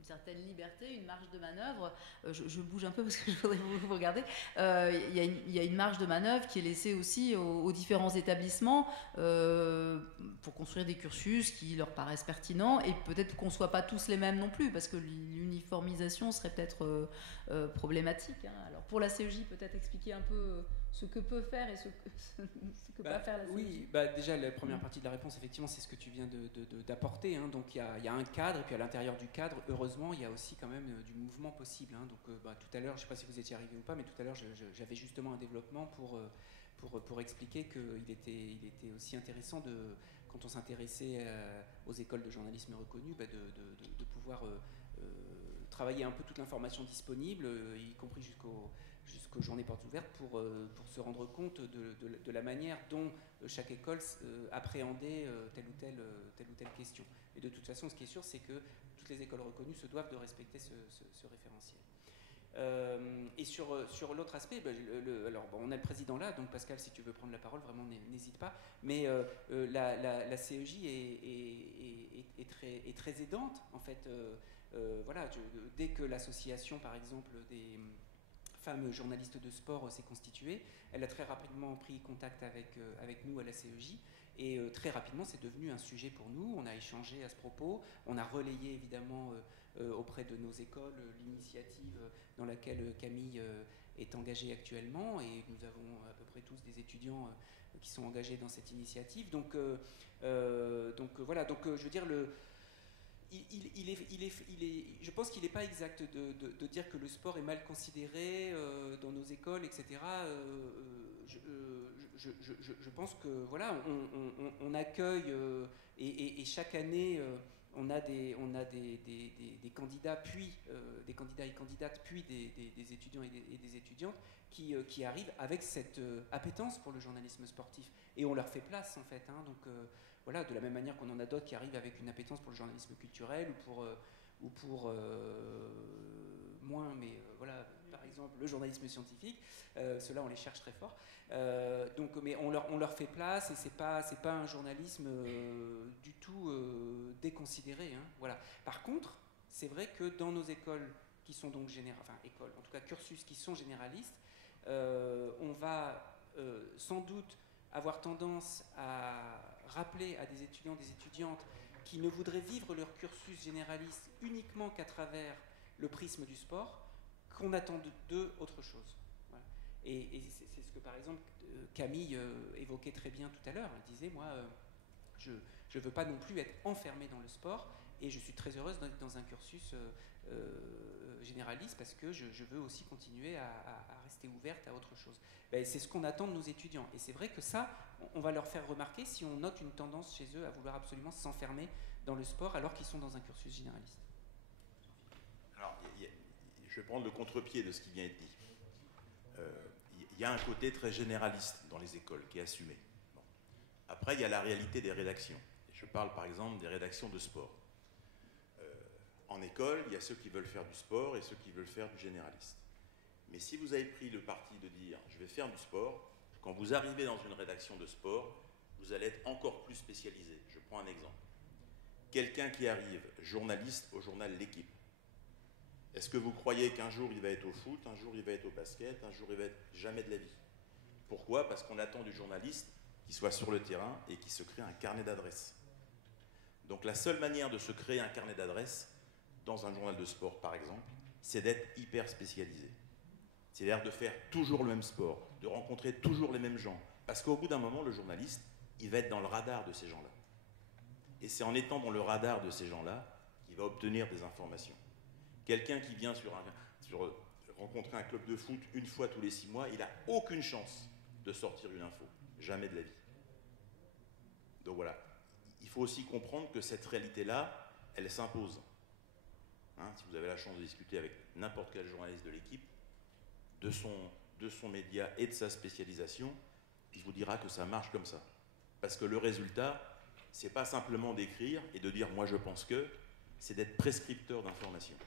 certaine liberté, une marge de manœuvre. Je bouge un peu parce que je voudrais vous regarder. Il y a une marge de manœuvre qui est laissée aussi aux différents établissements pour construire des cursus qui leur paraissent pertinents, et peut-être qu'on ne soit pas tous les mêmes non plus, parce que l'uniformisation serait peut-être problématique. Hein. Alors pour la CEJ, peut-être expliquer un peu ce que peut faire et ce que peut pas faire la CEJ. Oui, déjà la première partie de la réponse, effectivement, c'est ce que tu viens d'apporter. Hein. Donc il y a un cadre, et puis à l'intérieur du cadre, heureusement, il y a aussi quand même du mouvement possible. Hein. Donc tout à l'heure, je ne sais pas si vous étiez arrivé ou pas, mais tout à l'heure, j'avais justement un développement pour expliquer qu'il était aussi intéressant, quand on s'intéressait aux écoles de journalisme reconnues, de pouvoir travailler un peu toute l'information disponible, y compris jusqu'aux journées portes ouvertes, pour se rendre compte de la manière dont chaque école appréhendait telle ou telle question. Et de toute façon, ce qui est sûr, c'est que toutes les écoles reconnues se doivent de respecter ce référentiel. Et sur l'autre aspect, on a le président là, donc Pascal, si tu veux prendre la parole, vraiment n'hésite pas. Mais la CEJ est très aidante, en fait. Dès que l'association, par exemple, des femmes journalistes de sport s'est constituée, elle a très rapidement pris contact avec nous à la CEJ, et très rapidement c'est devenu un sujet pour nous. On a échangé à ce propos, on a relayé évidemment auprès de nos écoles l'initiative dans laquelle Camille est engagée actuellement, et nous avons à peu près tous des étudiants qui sont engagés dans cette initiative. Donc voilà, donc je veux dire, je pense qu'il n'est pas exact de dire que le sport est mal considéré dans nos écoles, etc. Je pense que voilà, on accueille et chaque année on a des candidats, puis des candidats et candidates, puis des étudiants et des étudiantes qui arrivent avec cette appétence pour le journalisme sportif, et on leur fait place en fait, hein, donc voilà, de la même manière qu'on en a d'autres qui arrivent avec une appétence pour le journalisme culturel ou pour moins, mais voilà, par exemple le journalisme scientifique, ceux-là on les cherche très fort. Mais on leur fait place, et c'est pas un journalisme du tout déconsidéré, hein, voilà. Par contre, c'est vrai que dans nos écoles qui sont donc écoles, en tout cas cursus qui sont généralistes, on va sans doute avoir tendance à rappeler à des étudiants, des étudiantes qui ne voudraient vivre leur cursus généraliste uniquement qu'à travers le prisme du sport, qu'on attend d'eux autre chose. Voilà. Et c'est ce que, par exemple, Camille évoquait très bien tout à l'heure. Elle disait, moi, je ne veux pas non plus être enfermée dans le sport, et je suis très heureuse d'être dans un cursus généraliste, parce que je veux aussi continuer à rester ouverte à autre chose. Ben, c'est ce qu'on attend de nos étudiants. Et c'est vrai que ça, on va leur faire remarquer si on note une tendance chez eux à vouloir absolument s'enfermer dans le sport alors qu'ils sont dans un cursus généraliste. Alors, je vais prendre le contre-pied de ce qui vient d'être dit. Il y a un côté très généraliste dans les écoles qui est assumé. Bon. Après, il y a la réalité des rédactions. Je parle par exemple des rédactions de sport. En école, il y a ceux qui veulent faire du sport et ceux qui veulent faire du généraliste. Mais si vous avez pris le parti de dire « je vais faire du sport », quand vous arrivez dans une rédaction de sport, vous allez être encore plus spécialisé. Je prends un exemple. Quelqu'un qui arrive journaliste au journal L'Équipe, est-ce que vous croyez qu'un jour il va être au foot, un jour il va être au basket, un jour il va être jamais de la vie? Pourquoi? Parce qu'on attend du journaliste qu'il soit sur le terrain et qu'il se crée un carnet d'adresses. Donc la seule manière de se créer un carnet d'adresses dans un journal de sport, par exemple, c'est d'être hyper spécialisé. C'est-à-dire de faire toujours le même sport, de rencontrer toujours les mêmes gens. Parce qu'au bout d'un moment, le journaliste, il va être dans le radar de ces gens-là. Et c'est en étant dans le radar de ces gens-là qu'il va obtenir des informations. Quelqu'un qui vient rencontrer un club de foot une fois tous les 6 mois, il n'a aucune chance de sortir une info. Jamais de la vie. Donc voilà. Il faut aussi comprendre que cette réalité-là, elle s'impose. Hein, si vous avez la chance de discuter avec n'importe quel journaliste de L'Équipe, de son média et de sa spécialisation, il vous dira que ça marche comme ça. Parce que le résultat, c'est pas simplement d'écrire et de dire « moi je pense que », c'est d'être prescripteur d'informations.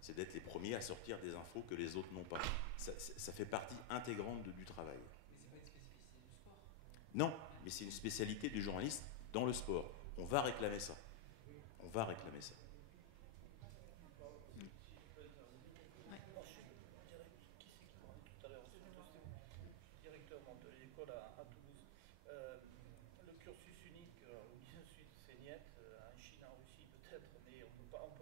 C'est d'être les premiers à sortir des infos que les autres n'ont pas. Ça fait partie intégrante du travail. Mais c'est pas une spécificité du sport. Non, mais c'est une spécialité du journaliste dans le sport. On va réclamer ça. On va réclamer ça.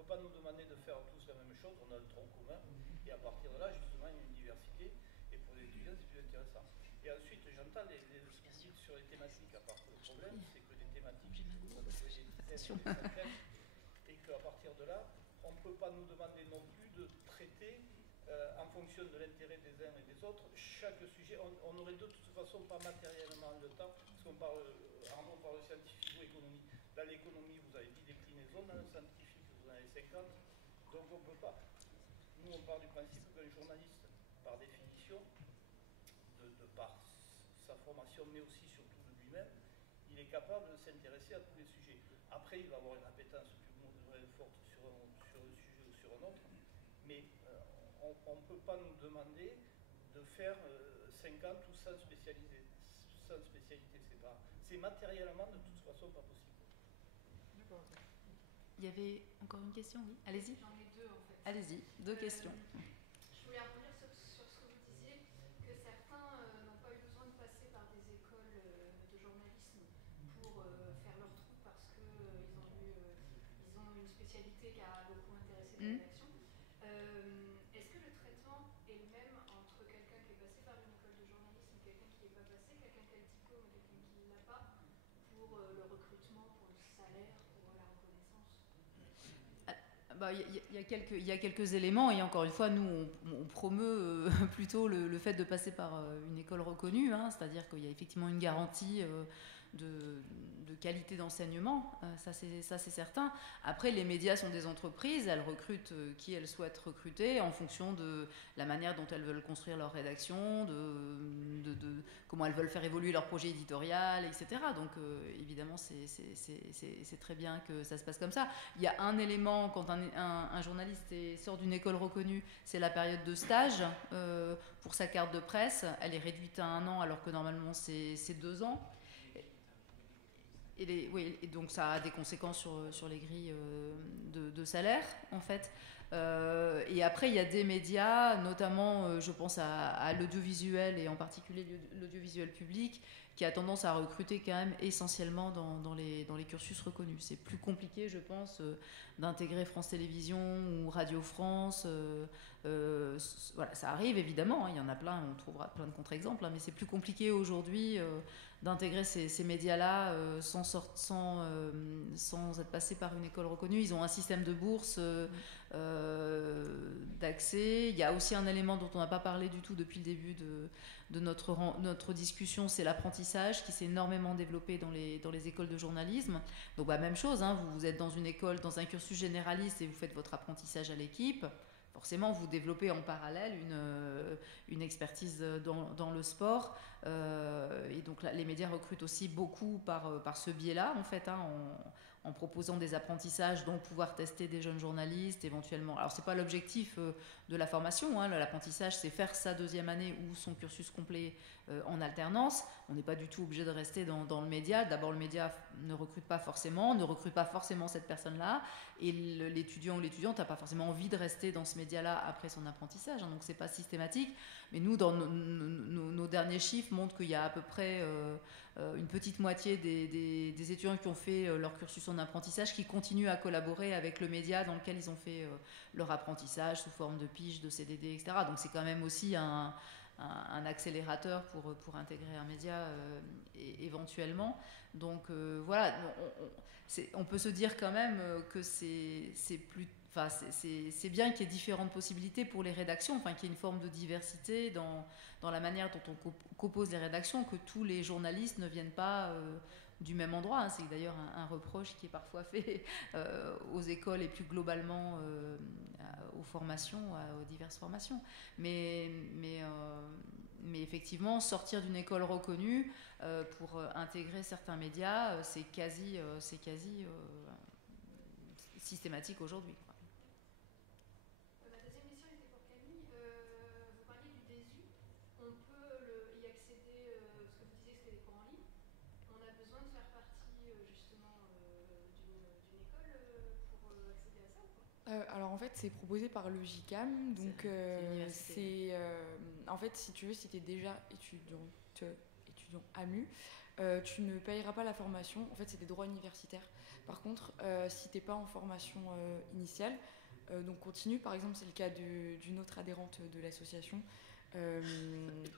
Pas nous demander de faire tous la même chose, on a le tronc commun, et à partir de là, justement, il y a une diversité, et pour les étudiants, c'est plus intéressant. Et ensuite, j'entends ce que vous dites sur les thématiques, à part que le problème, c'est que les thématiques, et qu'à partir de là, on ne peut pas nous demander non plus de traiter, en fonction de l'intérêt des uns et des autres, chaque sujet. On aurait de toute façon pas matériellement le temps, parce qu'on parle, on parle de scientifique ou économie. Là, l'économie, vous avez dit déclinaison, dans le scientifique, vous en avez 50, donc on ne peut pas. Nous, on part du principe qu'un journaliste, par définition, de par sa formation, mais aussi surtout de lui-même, il est capable de s'intéresser à tous les sujets. Après, il va avoir une appétence plus forte sur un sujet ou sur un autre, mais on ne peut pas nous demander de faire 50 ou 100 spécialités. C'est matériellement de toute façon pas possible. D'accord. Il y avait encore une question, oui. Allez-y. J'en ai deux en fait. Allez-y, deux questions. Je voulais rebondir sur ce que vous disiez, que certains n'ont pas eu besoin de passer par des écoles de journalisme pour faire leur trou parce qu'ils ont une spécialité qui a beaucoup intéressé pour le recrutement, pour le salaire, pour la reconnaissance? Il y a quelques éléments, et encore une fois, nous, on promeut plutôt le fait de passer par une école reconnue, hein, c'est-à-dire qu'il y a effectivement une garantie de qualité d'enseignement, ça c'est certain. Après, les médias sont des entreprises, elles recrutent qui elles souhaitent recruter en fonction de la manière dont elles veulent construire leur rédaction, de comment elles veulent faire évoluer leur projet éditorial, etc. Donc évidemment, c'est très bien que ça se passe comme ça. Il y a un élément, quand un journaliste sort d'une école reconnue, c'est la période de stage. Pour sa carte de presse, elle est réduite à 1 an alors que normalement c'est 2 ans. Et donc ça a des conséquences sur les grilles de salaire, en fait. Et après, il y a des médias, notamment, je pense à l'audiovisuel, et en particulier l'audiovisuel public, qui a tendance à recruter quand même essentiellement dans les cursus reconnus. C'est plus compliqué, je pense, d'intégrer France Télévisions ou Radio France. Voilà, ça arrive évidemment, hein, il y en a plein, on trouvera plein de contre-exemples, hein, mais c'est plus compliqué aujourd'hui d'intégrer ces médias-là sans être passé par une école reconnue. Ils ont un système de bourse d'accès. Il y a aussi un élément dont on n'a pas parlé du tout depuis le début de notre discussion, c'est l'apprentissage qui s'est énormément développé dans les écoles de journalisme. Donc même chose, hein, vous êtes dans une école, dans un cursus généraliste et vous faites votre apprentissage à l'équipe. Forcément, vous développez en parallèle une expertise dans le sport. Et donc là, les médias recrutent aussi beaucoup par ce biais-là, en fait, hein, en proposant des apprentissages, dont pouvoir tester des jeunes journalistes éventuellement. Alors, ce n'est pas l'objectif de la formation, hein. L'apprentissage, c'est faire sa 2e année ou son cursus complet en alternance. On n'est pas du tout obligé de rester dans le média. D'abord, le média ne recrute pas forcément cette personne-là, et l'étudiant ou l'étudiante n'a pas forcément envie de rester dans ce média-là après son apprentissage, hein, donc c'est pas systématique. Mais nous, dans nos derniers chiffres montrent qu'il y a à peu près une petite moitié des étudiants qui ont fait leur cursus en apprentissage qui continuent à collaborer avec le média dans lequel ils ont fait leur apprentissage sous forme de pige, de CDD, etc. Donc c'est quand même aussi un accélérateur pour intégrer un média éventuellement. Donc voilà, on peut se dire quand même que c'est bien qu'il y ait différentes possibilités pour les rédactions, enfin qu'il y ait une forme de diversité dans la manière dont on compose les rédactions, que tous les journalistes ne viennent pas du même endroit, hein. C'est d'ailleurs un reproche qui est parfois fait aux écoles et plus globalement aux formations, aux diverses formations. Mais effectivement, sortir d'une école reconnue pour intégrer certains médias, c'est quasi systématique aujourd'hui. Ma deuxième question était pour Camille. Vous parliez du DESU. On peut y accéder, parce que vous disiez que c'était des cours en ligne. On a besoin de faire partie justement d'une école pour accéder à ça ou pas? Alors en fait, c'est proposé par le JICAM. Donc en fait, si tu veux, si tu es déjà étudiant AMU, tu ne payeras pas la formation. En fait, c'est des droits universitaires. Par contre, si tu n'es pas en formation initiale, donc continue, par exemple, c'est le cas d'une autre adhérente de l'association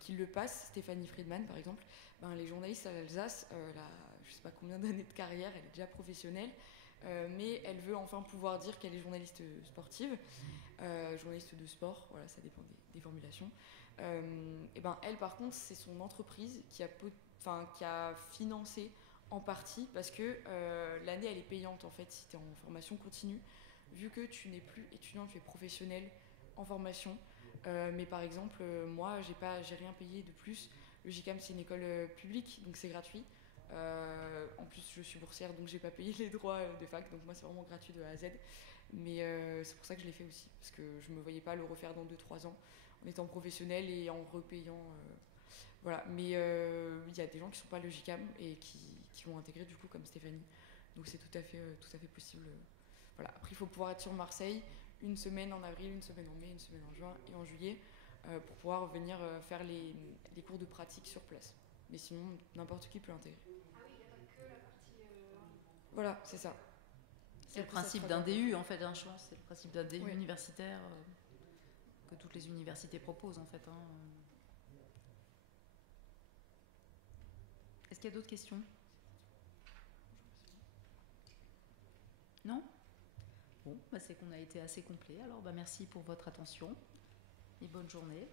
qui le passe, Stéphanie Friedman, par exemple. Les journalistes à l'Alsace, elle a je ne sais pas combien d'années de carrière, elle est déjà professionnelle, mais elle veut enfin pouvoir dire qu'elle est journaliste sportive, journaliste de sport, voilà, ça dépend des formulations. Elle, par contre, c'est son entreprise qui a financé en partie, parce que l'année elle est payante en fait si tu es en formation continue, vu que tu n'es plus étudiant, tu es professionnel en formation. Mais par exemple, moi j'ai rien payé de plus. Le JICAM c'est une école publique, donc c'est gratuit. En plus je suis boursière, donc j'ai pas payé les droits de fac, donc moi c'est vraiment gratuit de A à Z. Mais c'est pour ça que je l'ai fait aussi, parce que je me voyais pas le refaire dans 2-3 ans en étant professionnel et en repayant. Voilà, mais il y a des gens qui sont pas le JICAM et qui vont intégrer du coup comme Stéphanie, donc c'est tout à fait possible. Voilà. Après il faut pouvoir être sur Marseille une semaine en avril, une semaine en mai, une semaine en juin et en juillet pour pouvoir venir faire les cours de pratique sur place, mais sinon n'importe qui peut intégrer. Ah oui, il n'y a pas que la partie voilà, c'est ça. C'est le principe d'un DU en fait, hein, je pense, c'est le principe d'un DU universitaire que toutes les universités proposent en fait, hein. Est-ce qu'il y a d'autres questions ? Bon, bah, c'est qu'on a été assez complet. Alors, bah, merci pour votre attention et bonne journée.